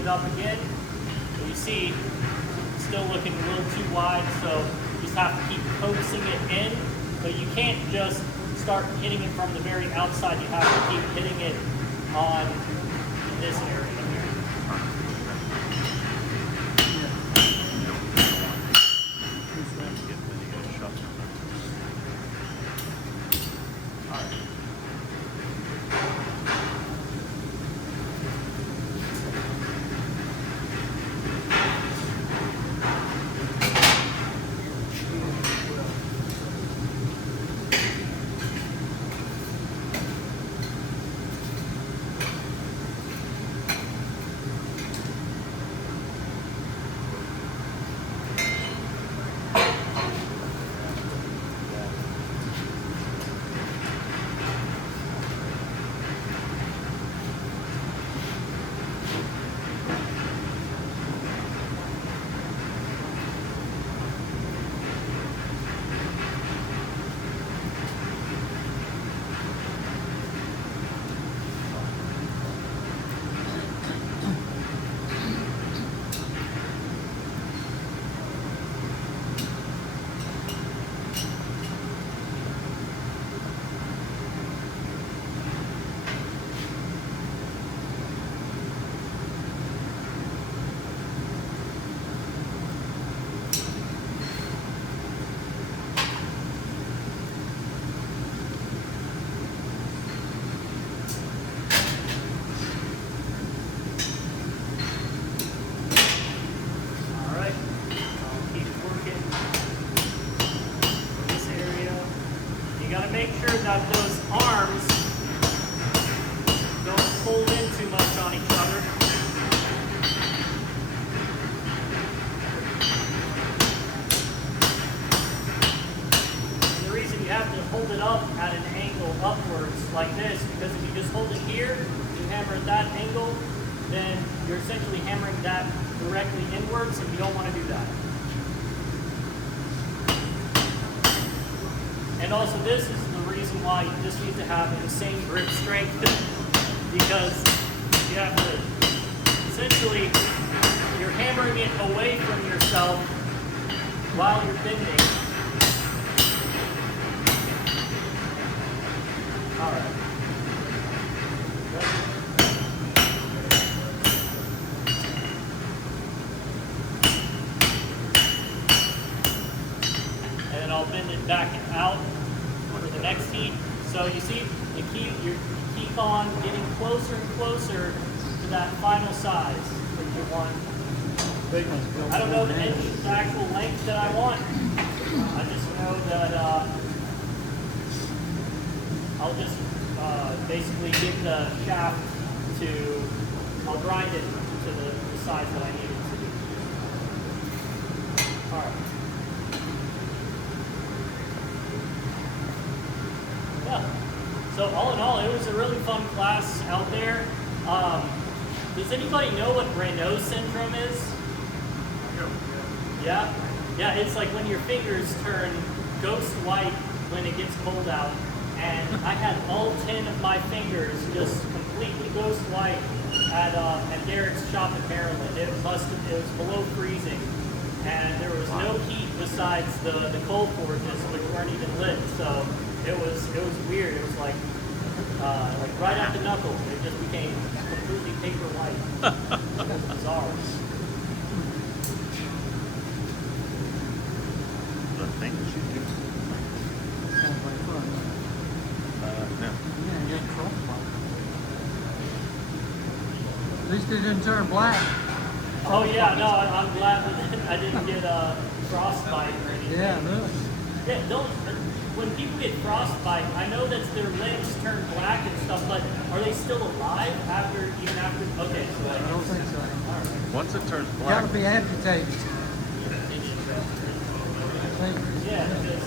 Up again. So you see, it's still looking a little too wide, so you just have to keep coaxing it in, but you can't just start hitting it from the very outside. You have to keep hitting it on this area here. then you're essentially hammering that directly inwards, and you don't want to do that. And also, this is the reason why you just need to have insane grip strength, because you have to, essentially, you're hammering it away from yourself while you're bending. All right. And then I'll bend it back out for the next heat. So you see, you keep on getting closer and closer to that final size that you want. Big ones. I don't know the actual length that I want. I just know that I'll just basically get the shaft to, I'll grind it to the size that I need it to be. All right. Yeah. So all in all, it was a really fun class out there. Does anybody know what Raynaud syndrome is? Yeah? Yeah, it's like when your fingers turn ghost white when it gets cold out. And I had all 10 of my fingers just completely ghost white at Derek's shop in Maryland. It was below freezing. And there was no heat besides the coal forges, which weren't even lit. So it was weird. It was like right at the knuckle. It just became completely paper white. It was bizarre. The thing that you do. Sounds like fun. No. Yeah, you get crossfire. At least it didn't turn black. Oh yeah, no, I'm glad that I didn't get frostbite or anything. Yeah, really. Yeah, when people get frostbite, I know that their legs turn black and stuff, but are they still alive even after? Okay, so I don't think so. Once it turns You black, gotta be amputated. yeah, because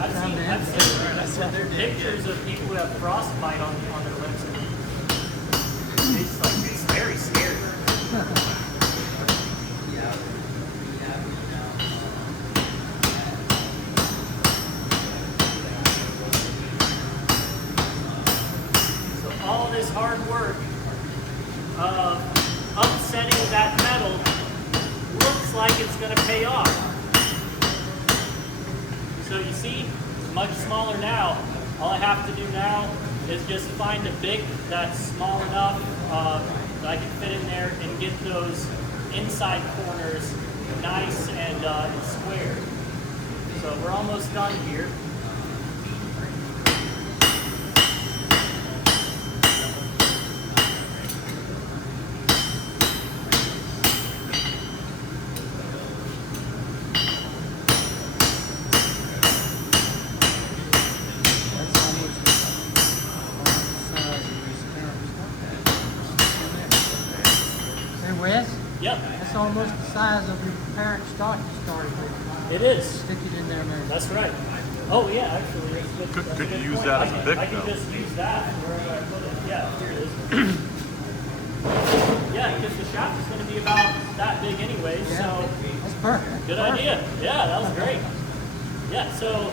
I've seen pictures of people who have frostbite on their lips. And it's very scary. So all this hard work of upsetting that metal looks like it's going to pay off. So you see, it's much smaller now. All I have to do now is just find a bic that's small enough that I can fit in there and get those inside corners nice and square. So we're almost done here. Yep. That's almost the size of your parent stock you started with. It is. Stick it in there, man. That's right. Oh yeah, actually, that's good. Could That's a you good use point. that as a bic, I can though? just use that wherever I put it. Yeah, here it is. Yeah, because the shaft is going to be about that big anyway. Yeah, So that's perfect. good Perfect. idea. Yeah, that was great. Yeah. So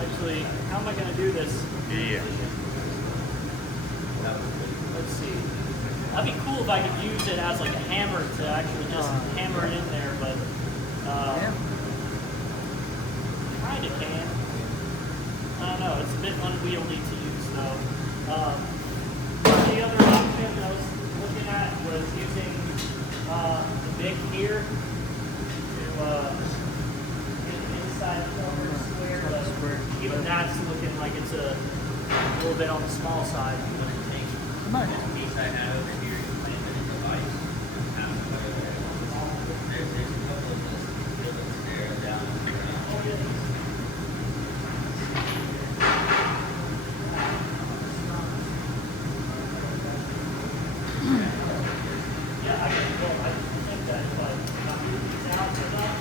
actually, how am I going to do this? yeah. Let's see. That'd be cool if I could use it as like a hammer to actually just hammer it in there, but Yeah. kind of can. I don't know. It's a bit unwieldy to use though. The other option I was looking at was using the bic here to get the inside corner square, but even that's looking like it's a little bit on the small side. Come on. Piece I have over here, you plant it in the vise. There's a couple of those there down on the ground. Yeah, I think that if I move these out enough,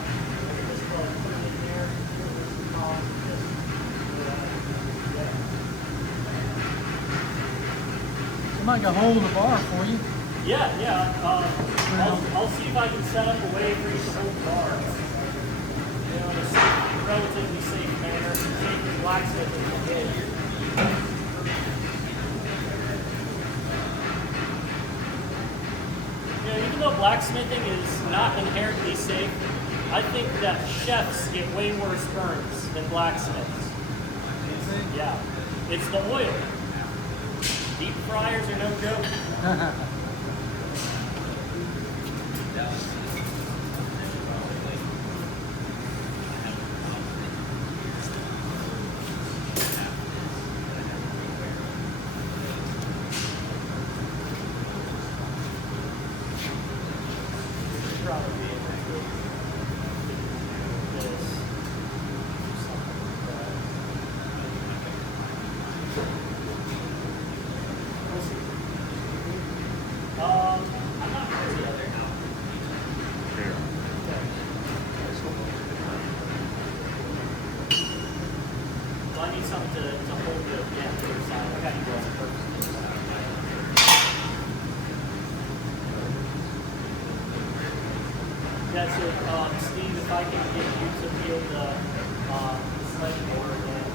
I can just probably put it in there, put some columns, and just Somebody can hold the bar for you. Yeah. I'll see if I can set up a way for you to hold bars. You know, in a relatively safe manner, safe as blacksmith as you can. You know, even though blacksmithing is not inherently safe, I think that chefs get way worse burns than blacksmiths. Yeah, it's the oil. Deep fryers are no joke. I'm not crazy other now. There. Well, I need something to hold the other side. I got you guys first. That's it. Steve, if I can get you to feel the sledge board again.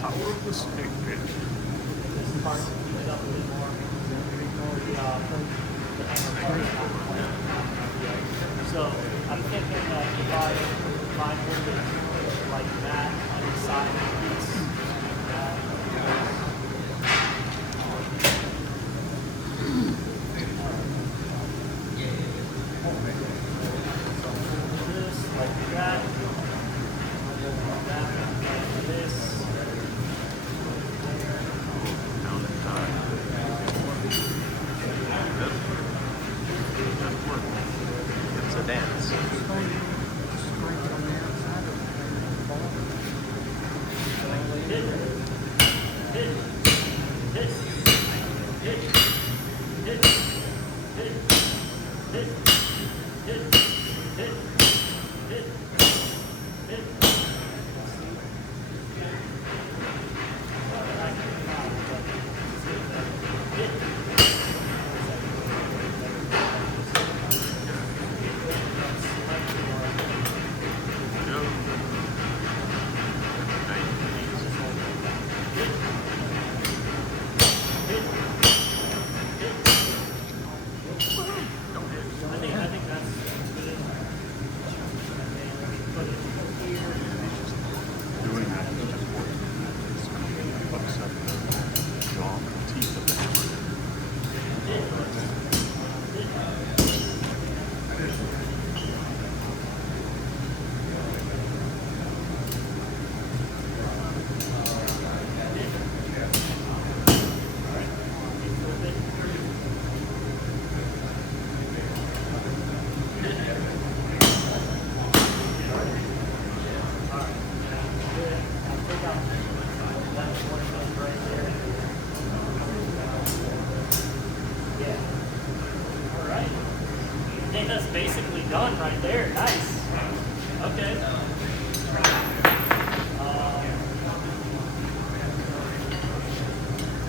Power of the snake pit. So I'm thinking that if I hold it like that on the side of the piece, this like that, like this. Down inside. That's work. It's a dance. Doing that is just work. It's going to upset the jaw and the teeth of the hammer. I think that's basically done right there. Nice. Okay.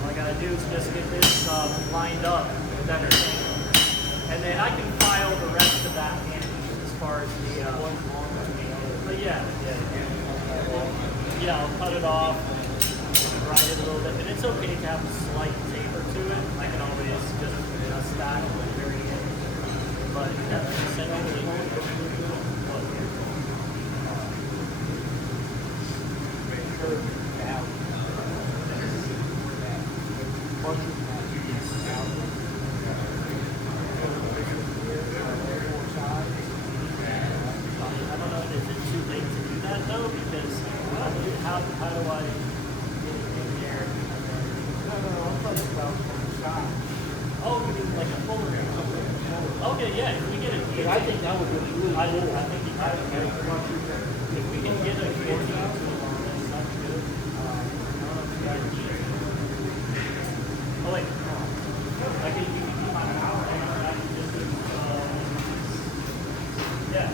All I gotta do is just get this lined up with everything, and then I can file the rest of that in as far as the. But yeah. I'll cut it off, grind it a little bit, and it's okay to have a slight taper to it. I can always just adjust that at the very end. But yeah, essentially. I don't know, is it too late to do that though? Because how do I get it in there? No, I'm talking about from the side. Oh, you mean like a fuller? Okay, yeah, if we get a guillotine. I think that would be really I think you have to get it. If we can get a guillotine tool on this, that's good. I don't know if you guys need it. Oh, wait. I can use my power hammer. I can just do, yeah.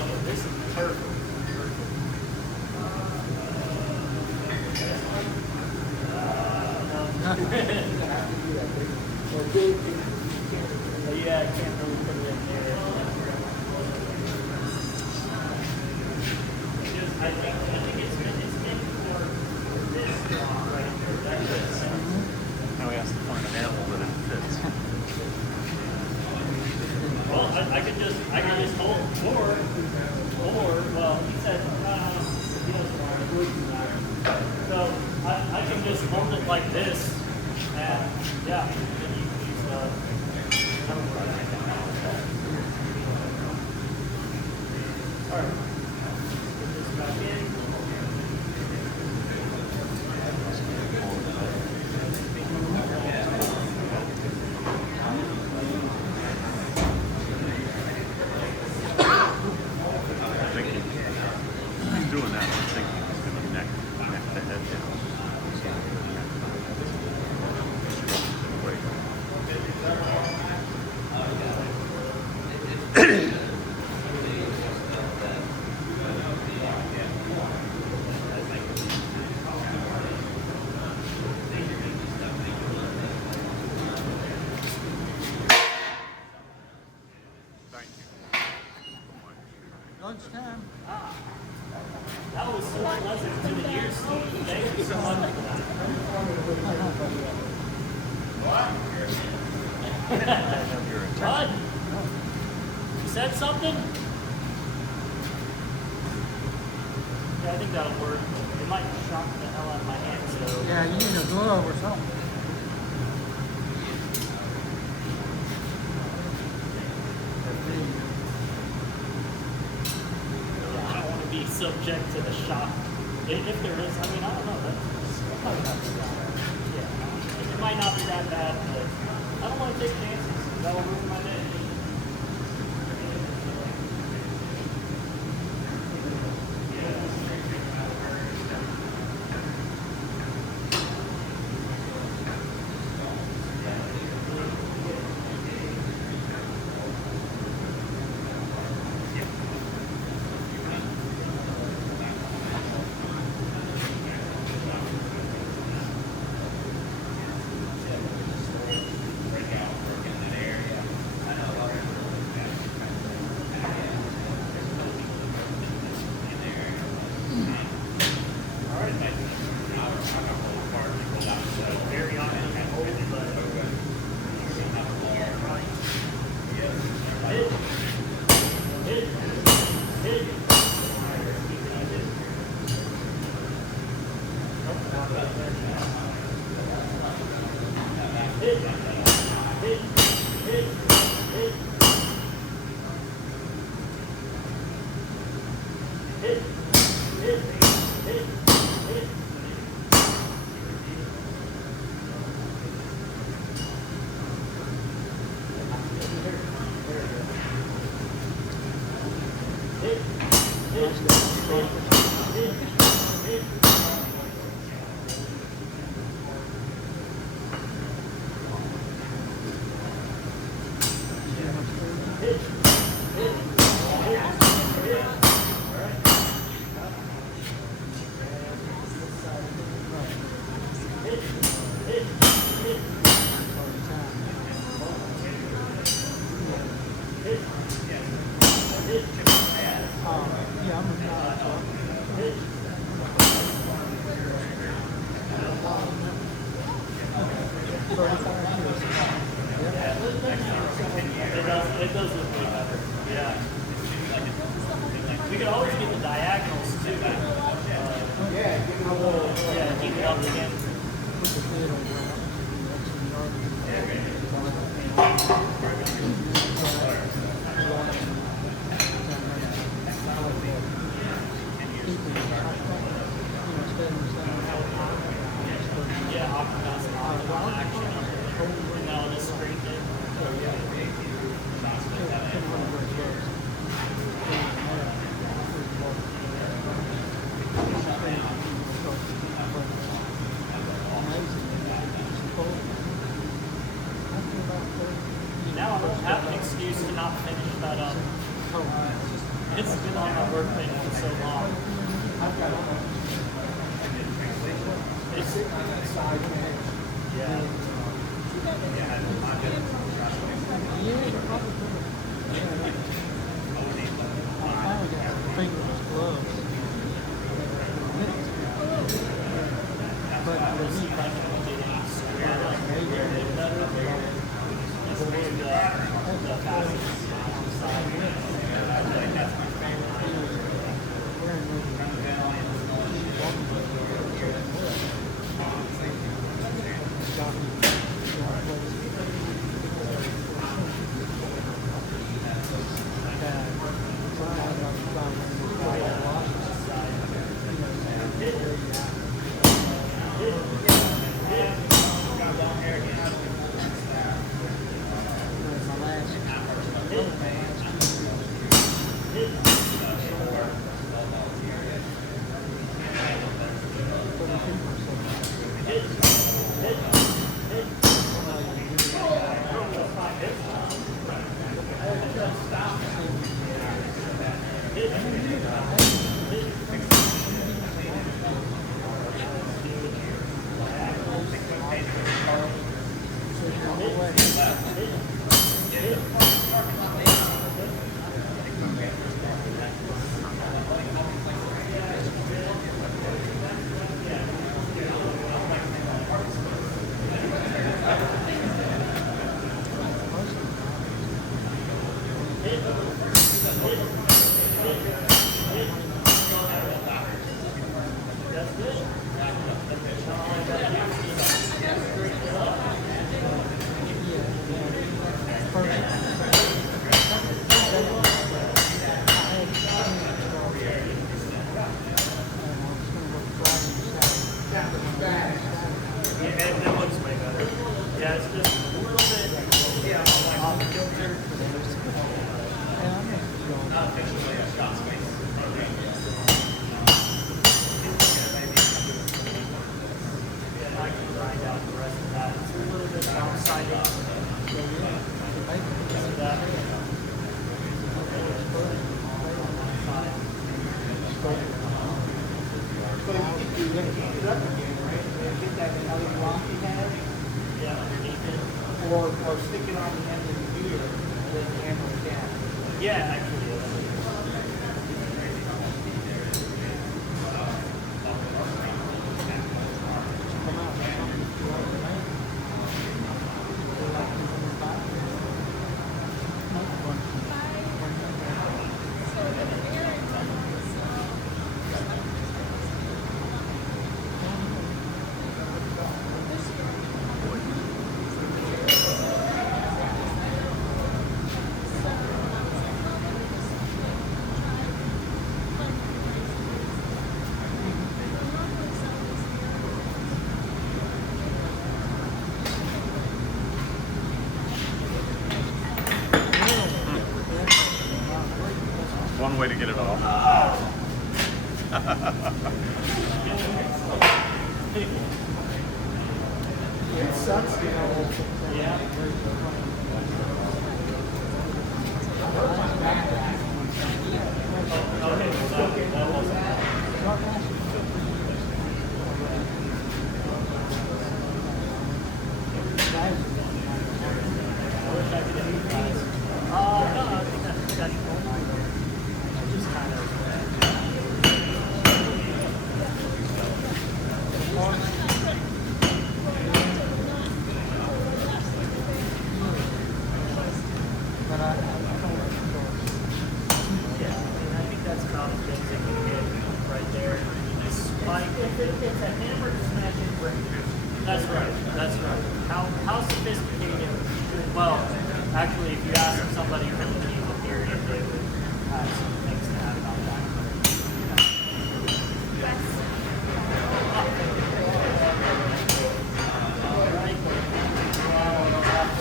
Okay, this is perfect. Yeah, I can't really put it in there. I think it's meant for this right here. That fits. Now he has to find an animal that it fits. Well, I could just hold, or, well, he said, he doesn't want to. So I can just hold it like this, and yeah, then you can use all right. Put this back in. Doing that, I'm thinking he's going to neck the head down. Thank you. Lunchtime. That was so pleasant to the ears, Steve. Thank you so much for that. What? You said something? Yeah, I think that'll work. It might shock the hell out of my hand, so. Yeah, you need a glove or something. I don't want to be subject to the shock. If there is, I mean, I don't know. That's probably not too bad. Yeah, it might not be that bad, but I don't want to take chances. That will ruin my day. It does look way better. Yeah. We could always get the diagonals too. Yeah, keep it up again. Yeah, octagons and octagon action. And now just straighten it. Now I won't have an excuse to not finish that up. It's been on my workbench for so long. It's yeah. Fingerless gloves. But Or stick it on the end of the computer and then hammer it down. Yeah, actually. One way to get it off. It sucks, you know. Yeah. That's right. That's right. How sophisticated? Well, actually, if you ask somebody from the medieval period, they would have some things to add about that. All right. Well,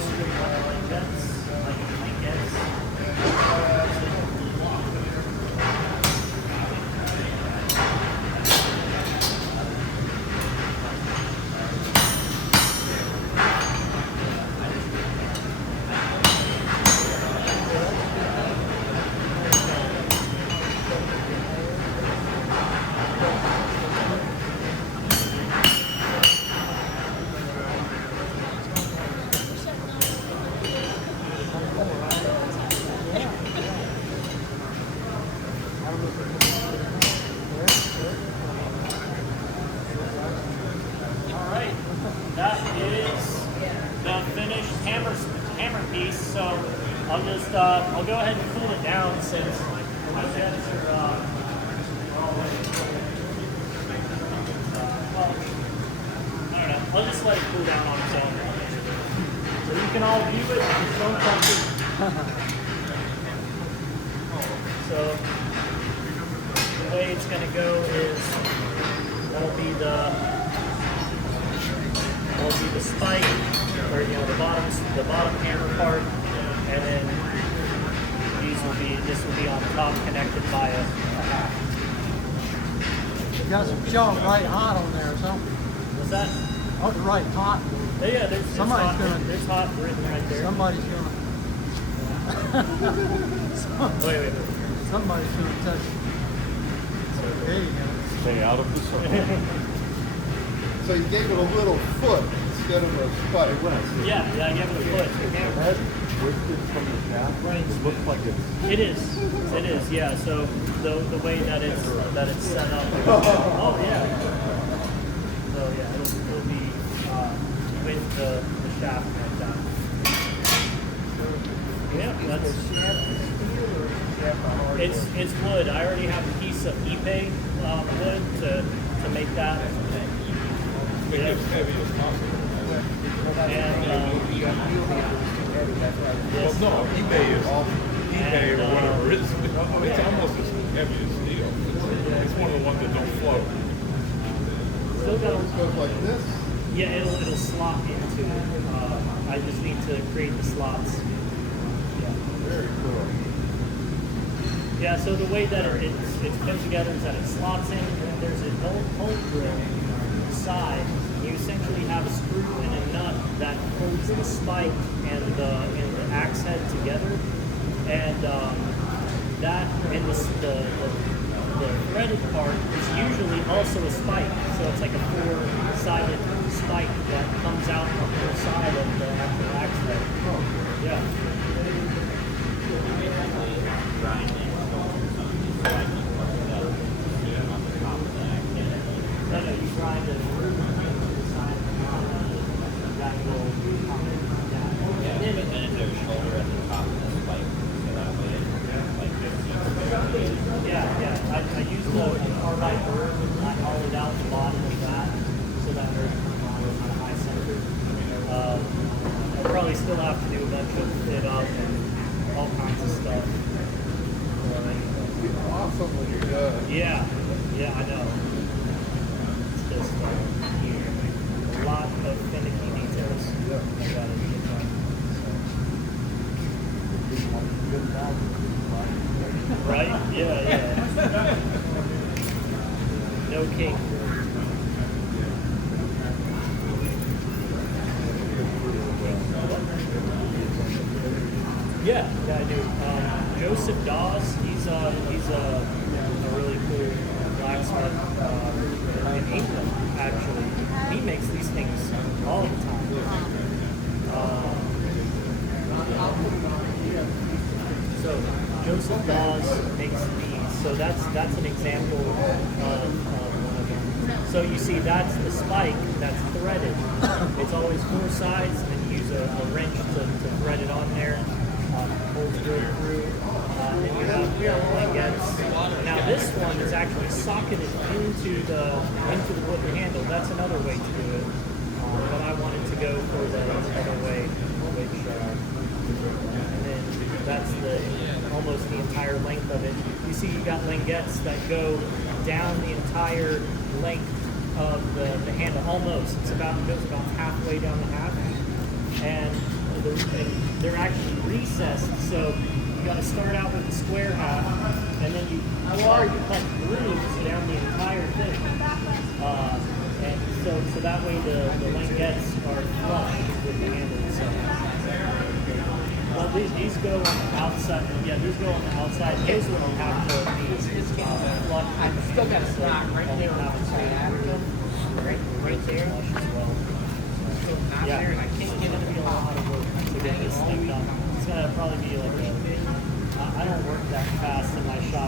is the finished hammer piece. So I'll just I'll go ahead and cool it down since my jets are all ready. Well, I don't know. I'll just let it cool down on its own. So you can all view it. Just don't touch it. So the way it's going to go is that'll be the spike, or the bottom hammer part, and then this will be on top connected by a half. You got some chalk right hot on there or something. What's that? Oh, right hot. Yeah, there's Somebody's hot written right there. Somebody's gonna. Wait. Somebody's gonna touch it. There you go. Stay out of the sun. So you gave it a little foot instead of a spike. Yeah, I gave it a foot. That twisted from the shaft, Right. It looks like it's. It is, yeah. So the way that it's set up. Oh yeah. So yeah, it'll be with the shaft like that. Yeah, that's. It's wood. I already have a piece of Ipe wood to make that. Make it as heavy as possible. And Well, no, eBay is eBay or whatever. It's almost as heavy as steel. It's one of the ones that don't float. still got It goes like this. yeah, it'll slot into. I just need to create the slots. Yeah. Very cool. Yeah, so the way that it's put together is that it slots in, and then there's a hole drill on the side. You essentially have a screw and a nut that holds the spike and the axe head together, and that and the threaded part is usually also a spike. So it's like a four-sided spike that comes out on the side of the actual axe head. Yeah. No, you grind it through the side of the that will come in down. Yeah, but then is there a shoulder at the top of the spike? So that way it like 15. Yeah. I use the carbide burr. I hollowed out the bottom of that so that there's kind of high center. I'll probably still have to do a bunch of fit up and all kinds of stuff. It's awesome when you're done. Yeah, I know. It's just a lot of finicky details. Yeah. I gotta get done. Right? Yeah. No cake. Yeah, I do. Joseph Dawes, he's a really cool blacksmith in England, actually. He makes these things all the time. So Joseph Dawes makes these. So that's an example of one of them. So you see, that's the spike that's threaded. It's always four sides, and then you use a wrench to thread it on there. Holes go through, and you have lingettes. Now this one is actually socketed into the wooden handle. That's another way to do it. But I wanted to go for the other way, which and then that's almost the entire length of it. You see, you got lingettes that go down the entire length of the handle, almost. It goes about halfway down the half, and they're actually recessed. So you got to start out with the square half, and then you cut grooves down the entire thing. And so that way the lingettes are flush with the handle itself. Well, these go on the outside. Yeah, these go on the outside. His will have to be flush. I've still got a slot right there. Right there. Flush as well. Yeah, I can't get it to be a lot of work to get this thing done. It's gonna probably be like I don't work that fast in my shop.